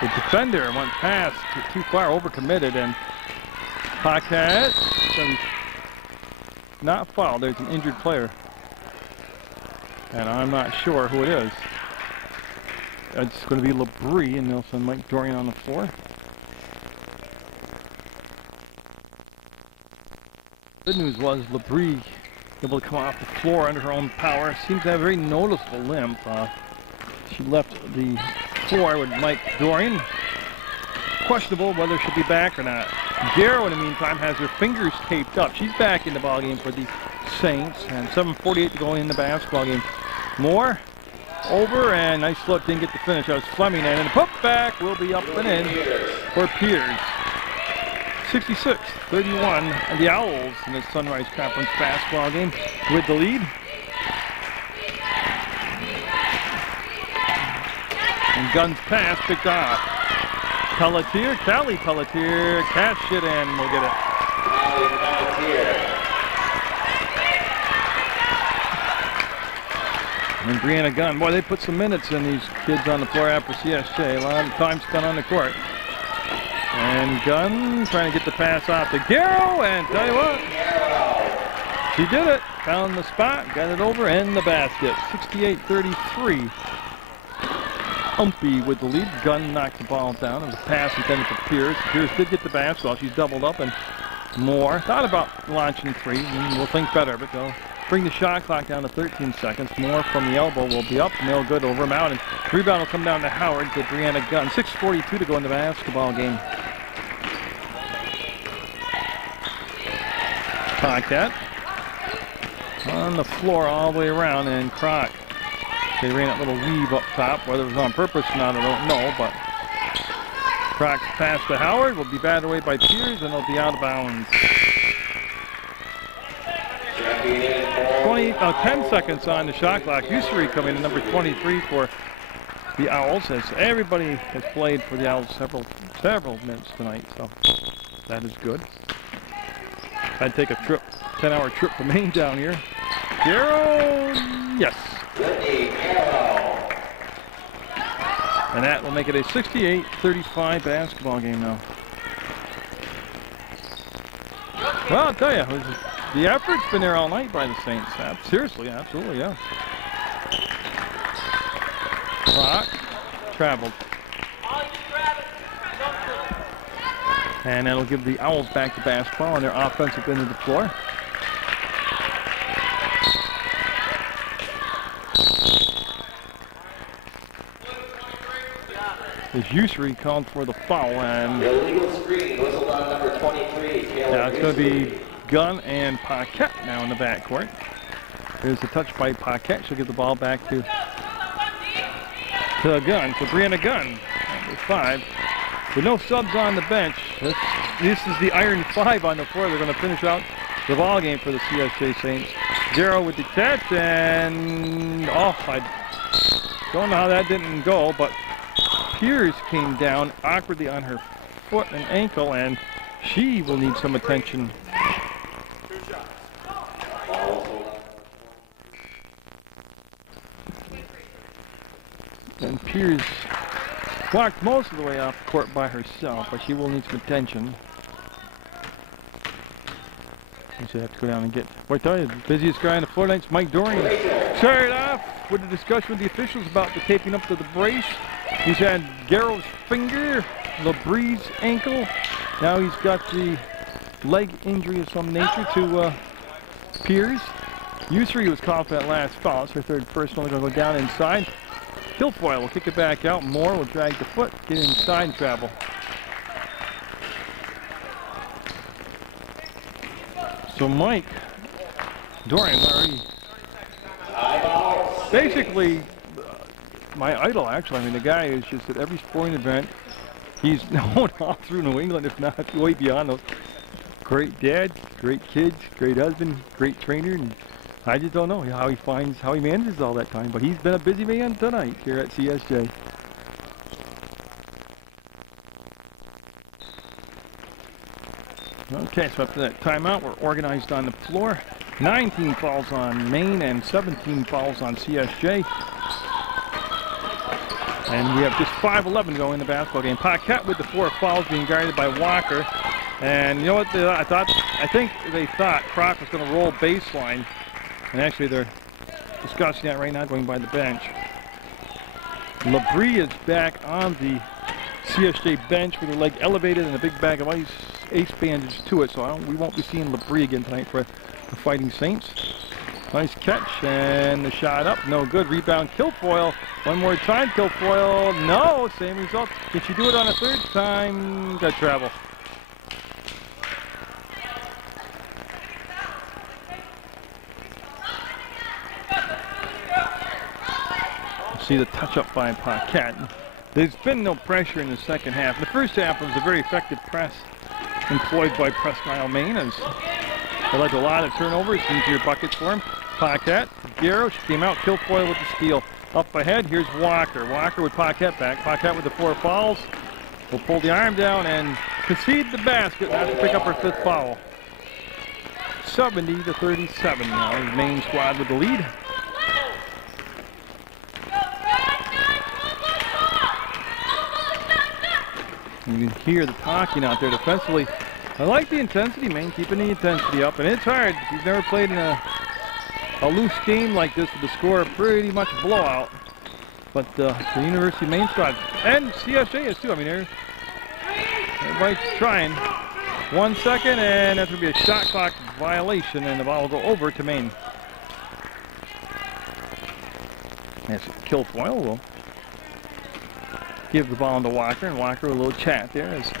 The defender went past, too far, overcommitted, and Paquette not fouled. There's an injured player, and I'm not sure who it is. It's going to be LaBrie, and they'll send Mike Dorian on the floor. Good news was LaBrie able to come off the floor under her own power. Seems to have a very noticeable limp. She left the floor with Mike Dorian. Questionable whether she'll be back or not. Garrow, in the meantime, has her fingers taped up. She's back in the ballgame for the Saints, and 7:48 to go in the basketball game. More over, and nice look, didn't get the finish. That was Fleming, and the putback will be up and in for Piers. 66-31, and the Owls in the Sunrise Conference basketball game with the lead. And Gunn's pass picked off. Callie Pelletier, catch it and we'll get it. And Brianna Gunn, boy, they put some minutes in these kids on the floor after CSJ. A lot of time spent on the court. And Gunn trying to get the pass off to Garrow, and tell you what, she did it. Found the spot, got it over, and the basket. 68-33. UMPI with the lead. Gunn knocked the ball down. It was a pass intended for Pierce. Pierce did get the basketball. She's doubled up, and Moore thought about launching three. We'll think better of it, though. Bring the shot clock down to 13 seconds. Moore from the elbow will be up. No good over him out. And rebound will come down to Howard to Brianna Gunn. 6:42 to go in the basketball game. Pocket on the floor all the way around, and Kroc. They ran that little weave up top. Whether it was on purpose or not, I don't know. But Kroc's pass to Howard will be batted away by Piers, and it'll be out of bounds. 10 seconds on the shot clock. Ussery coming in number 23 for the Owls, as everybody has played for the Owls several minutes tonight, so that is good. I'd take a trip, 10-hour trip from Maine down here. Garrow, yes. And that will make it a 68-35 basketball game now. Well, I'll tell you, the effort's been there all night by the Saints. Seriously, absolutely, yeah. Kroc traveled. And that'll give the Owls back to basketball on their offensive end of the floor. As Ussery called for the foul, and illegal screen whistled on number 23. yeah, it's going to be Gunn and Paquette now in the backcourt. There's a touch by Paquette. She'll give the ball back to Gunn, to Brianna Gunn. Number 5. With no subs on the bench, this is the Iron 5 on the floor. They're going to finish out the ball game for the CSJ Saints. Garrow with the catch, and I don't know how that didn't go, but Piers came down awkwardly on her foot and ankle, and she will need some attention. And Piers walked most of the way off the court by herself, but she will need some attention. She'll have to go down and get. Boy, I tell you, the busiest guy on the floor tonight's Mike Dorian. Started off with a discussion with the officials about the taping up to the brace. He's had Garrow's finger, LeBree's ankle. Now he's got the leg injury of some nature to Piers. Ussery was called for that last foul. It's her third personal. They're going to go down inside. Kilfoyle will kick it back out. Moore will drag the foot, get inside and travel. So Mike Dorian already basically my idol, actually. I mean, the guy is just at every sporting event. He's known all through New England, if not way beyond those. Great dad, great kids, great husband, great trainer, and I just don't know how he manages all that time. But he's been a busy man tonight here at CSJ. Okay, so after that timeout, we're organized on the floor. 19 fouls on Maine and 17 fouls on CSJ. And we have just 5:11 going in the basketball game. Paquette with the 4 fouls being guarded by Walker. And you know what? I think they thought Kroc was going to roll baseline. And actually they're discussing that right now going by the bench. LeBree is back on the CSJ bench with her leg elevated and a big bag of ace bandage to it. So we won't be seeing LeBree again tonight for the Fighting Saints. Nice catch, and the shot up, no good. Rebound, Kilfoyle. One more time, Kilfoyle. No, same result. Did she do it on a third time? Got travel. See the touch-up by Paquette. There's been no pressure in the second half. The first half was a very effective press employed by Presque Isle, Maine, as it led to a lot of turnovers, easier buckets for him. Paquette, Garrow, she came out, Kilfoyle with the steal. Up ahead, here's Walker. Walker with Paquette back. Paquette with the 4 fouls. Will pull the arm down and concede the basket. Not to pick up her 5th foul. 70-37 now. The Maine squad with the lead. You can hear the talking out there defensively. I like the intensity, Maine, keeping the intensity up, and it's hard. If you've never played in a loose game like this with the score pretty much a blowout. But the University of Maine squad, and CSJ is too. I mean, everybody's trying. 1 second, and that's going to be a shot clock violation, and the ball will go over to Maine. That's Kilfoyle will give the ball into Walker, and Walker a little chat there as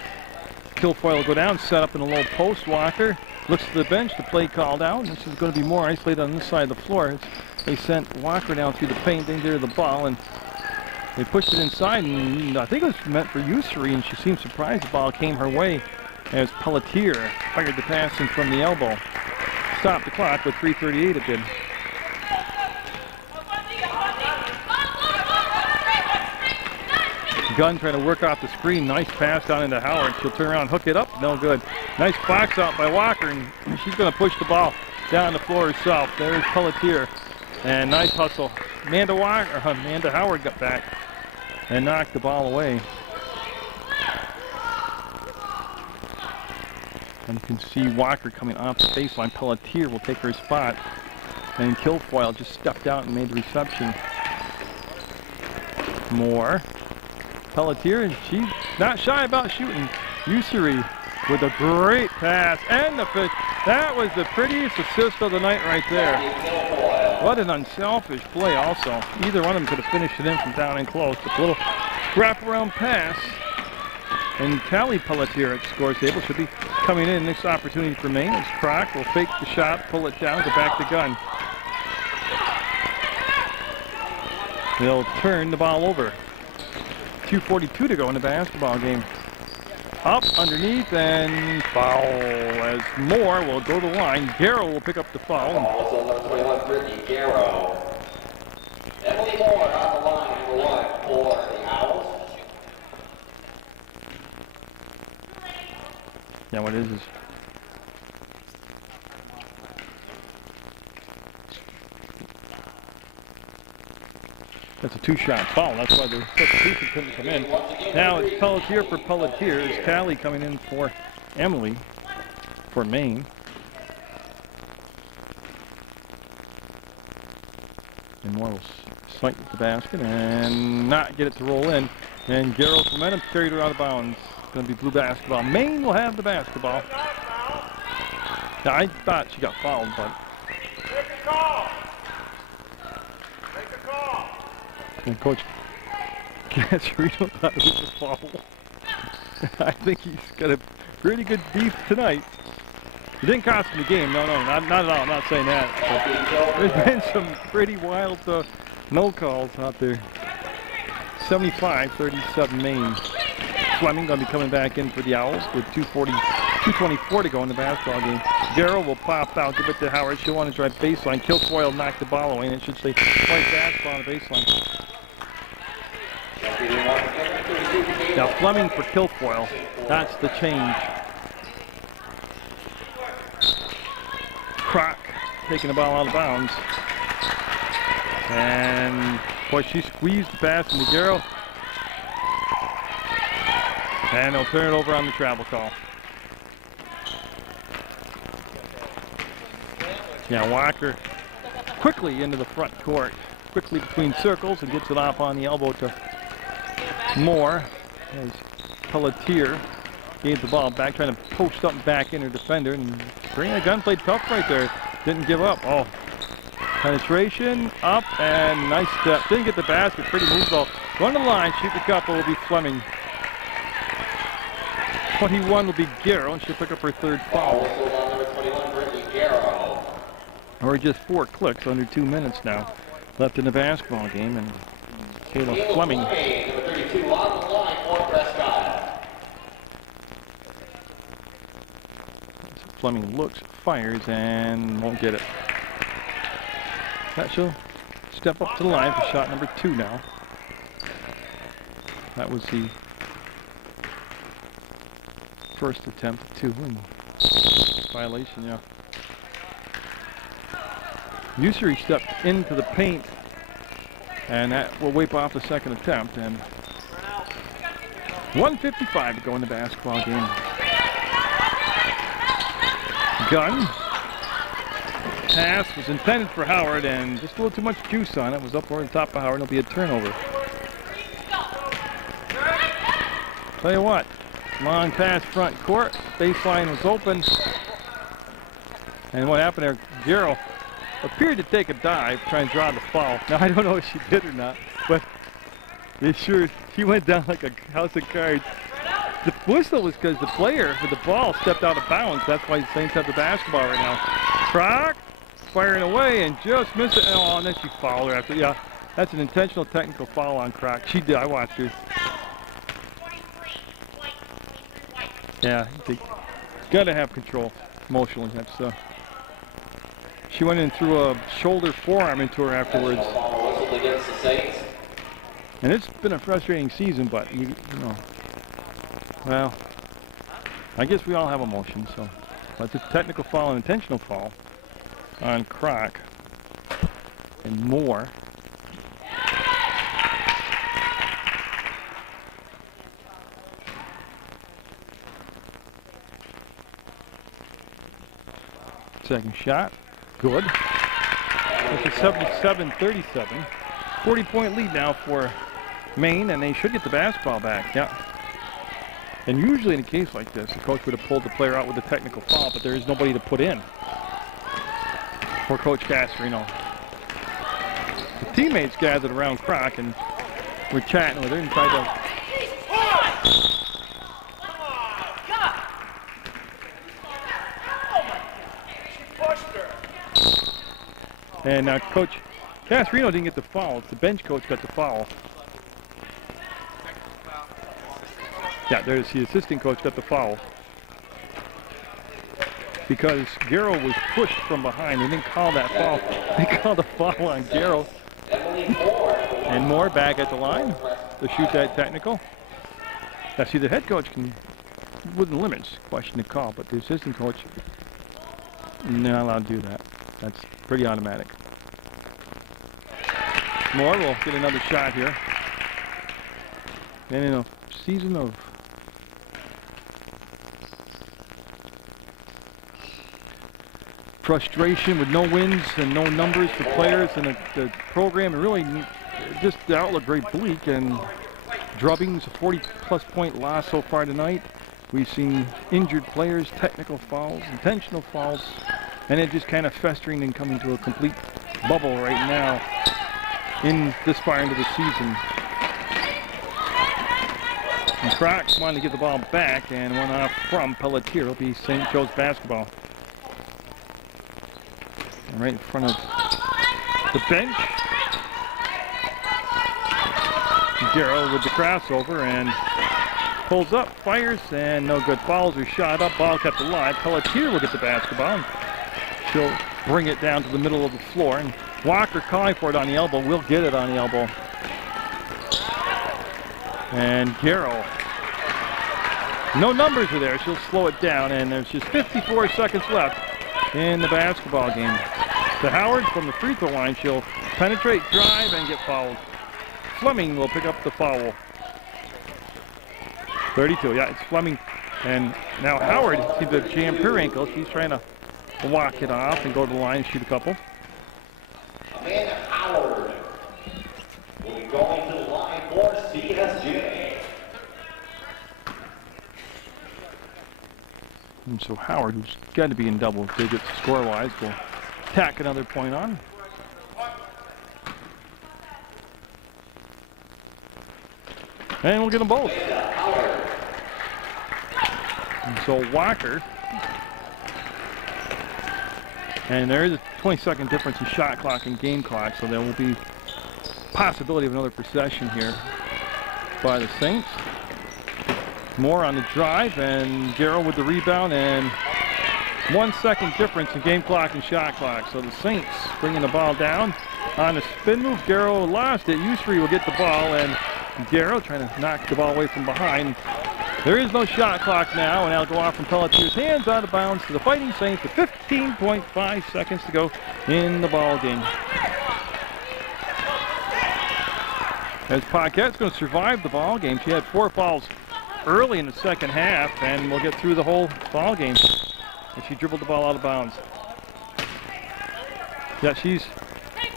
Kilfoyle will go down, set up in a low post. Walker looks to the bench, the play called out. This is going to be more isolated on this side of the floor. They sent Walker down through the paint, they near the ball, and they pushed it inside, and I think it was meant for Ussery, and she seemed surprised the ball came her way as Pelletier fired the pass in from the elbow. Stopped the clock with 3:38 it did. Gunn trying to work off the screen. Nice pass down into Howard. She'll turn around, hook it up. No good. Nice box out by Walker, and she's going to push the ball down the floor herself. There's Pelletier. And nice hustle. Amanda Howard got back and knocked the ball away. And you can see Walker coming off the baseline. Pelletier will take her spot. And Kilfoyle just stepped out and made the reception. More. Pelletier, and she's not shy about shooting. Ussery with a great pass and the fish. That was the prettiest assist of the night right there. What an unselfish play also. Either one of them could have finished it in from down and close. But a little wraparound pass. And Callie Pelletier at the score table should be coming in. Next opportunity for Maine as Croc will fake the shot, pull it down, go back to Gunn. They'll turn the ball over. 2:42 to go in the basketball game. Up underneath and foul as Moore will go to the line. Garrow will pick up the foul. Also number 21, Brittany Garrow. Emily Moore on the line, number 1 for the Owls. Yeah, what it is that's a 2-shot foul. That's why the substitution couldn't come in. Now it's Pelletier for Pelletier. It's Callie coming in for Emily for Maine. And Moore will swipe with the basket and not get it to roll in. And Garrow's momentum carried her out of bounds. It's going to be blue basketball. Maine will have the basketball. Now, I thought she got fouled, but and Coach Casarino thought it was a foul. I think he's got a pretty good beef tonight. It didn't cost him the game. No, not at all. I'm not saying that. But there's been some pretty wild no calls out there. 75-37 Maine. Fleming going to be coming back in for the Owls with 2:24 to go in the basketball game. Garrow will pop out, give it to Howard. She'll want to drive baseline. Kilfoyle knocked the ball away, and it should say white basketball on the baseline. Now Fleming for Kilfoyle. That's the change. Croc taking the ball out of bounds. And boy, she squeezed the pass into Garrow. And they'll turn it over on the travel call. Yeah, Walker quickly into the front court. Quickly between circles and gets it off on the elbow to Moore. As Pelletier gave the ball back, trying to post up and back in her defender. And Serena Gunn played tough right there. Didn't give up. Oh, penetration, up, and nice step. Didn't get the basket. Pretty move though. Going to the line, shoot the couple will be Fleming. 21 will be Garrow, and she'll pick up her 3rd foul. Or just 4 clicks under 2 minutes now left in the basketball game, and Kayla Fleming. Number 32 on the line for Prescott. Fleming looks, fires, and won't get it. That she'll step up to the line for shot number 2 now. That was the first attempt at 2. Violation, yeah. Ussery stepped into the paint, and that will wipe off the second attempt. And 1:55 to go in the basketball game. Gunn. Pass was intended for Howard, and just a little too much juice on it. Was up over the top of Howard, and it'll be a turnover. Tell you what, long pass front court. Baseline was open. And what happened there, Garrow appeared to take a dive, try and draw the foul. Now, I don't know if she did or not, but she went down like a house of cards. The whistle was because the player with the ball stepped out of bounds. That's why the Saints have the basketball right now. Croc firing away and just missed it. Oh, and then she fouled her after. Yeah, that's an intentional technical foul on Croc. She did. I watched her. Yeah, you gotta have control emotionally. That's she went in through a shoulder forearm into her afterwards. And it's been a frustrating season, but you know, well, I guess we all have emotions. So, but it's a technical foul, an intentional foul on Croc, and more. Second shot, good. It's a 77-37. 40-point lead now for Maine, and they should get the basketball back. Yeah. And usually in a case like this, the coach would have pulled the player out with a technical foul, but there is nobody to put in. For Coach Castorino. The teammates gathered around Croc and were chatting with her and tried to. And Coach Castorino didn't get the foul. It's the bench coach got the foul. Yeah, there's the assistant coach got the foul. Because Garrow was pushed from behind. They didn't call that foul. They called a foul on Garrow. And Moore back at the line to shoot that technical. Now see, the head coach wouldn't limit question the call, but the assistant coach not allowed to do that. That's pretty automatic. Moore will get another shot here. And in a season of frustration with no wins and no numbers for players and the program, and really just the outlook very bleak, and drubbings, a 40-plus point loss so far tonight. We've seen injured players, technical fouls, intentional fouls, and it just kind of festering and coming to a complete bubble right now in this far into the season. And Crocs wanted to get the ball back, and went off from Pelletier. It'll be St. Joe's basketball. And right in front of the bench. Garrow with the crossover and pulls up, fires, and no good. Fouls are shot up. Ball kept alive. Pelletier will get the basketball. She'll bring it down to the middle of the floor. And Walker calling for it on the elbow. Will get it on the elbow. And Garrow. No numbers are there. She'll slow it down. And there's just 54 seconds left in the basketball game. To Howard from the free throw line. She'll penetrate, drive, and get fouled. Fleming will pick up the foul. 32. Yeah, it's Fleming. And now Howard seems to have jammed her ankle. She's trying to walk it off and go to the line and shoot a couple. Amanda Howard will be going to the line for CSJ. And so Howard, who's got to be in double digits score-wise, will tack another point on. And we'll get them both. And so Walker. And there is a 20-second difference in shot clock and game clock, so there will be possibility of another possession here by the Saints. Moore on the drive, and Garrow with the rebound, and 1 second difference in game clock and shot clock. So the Saints bringing the ball down on a spin move. Garrow lost it. Usry will get the ball, and Garrow trying to knock the ball away from behind. There is no shot clock now, and that'll go off from Pelletier's hands out of bounds to the Fighting Saints with 15.5 seconds to go in the ball game. As Paquette's going to survive the ball game. She had 4 fouls early in the second half, and we'll get through the whole ball game. And she dribbled the ball out of bounds. Yeah, she's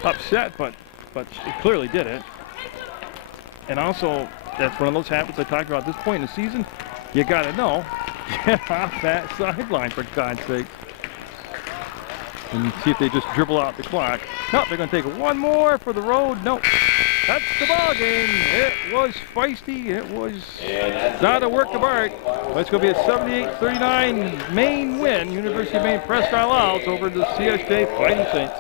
upset, but she clearly did it. And also, that's one of those habits I talked about at this point in the season. You got to know, get off that sideline, for God's sake. And see if they just dribble out the clock. Nope, they're going to take one more for the road. Nope. That's the ball game. It was feisty. It was not a work of art. But it's going to be a 78-39 Maine win. University of Maine Presque Isle Owls over the CSJ Fighting Saints.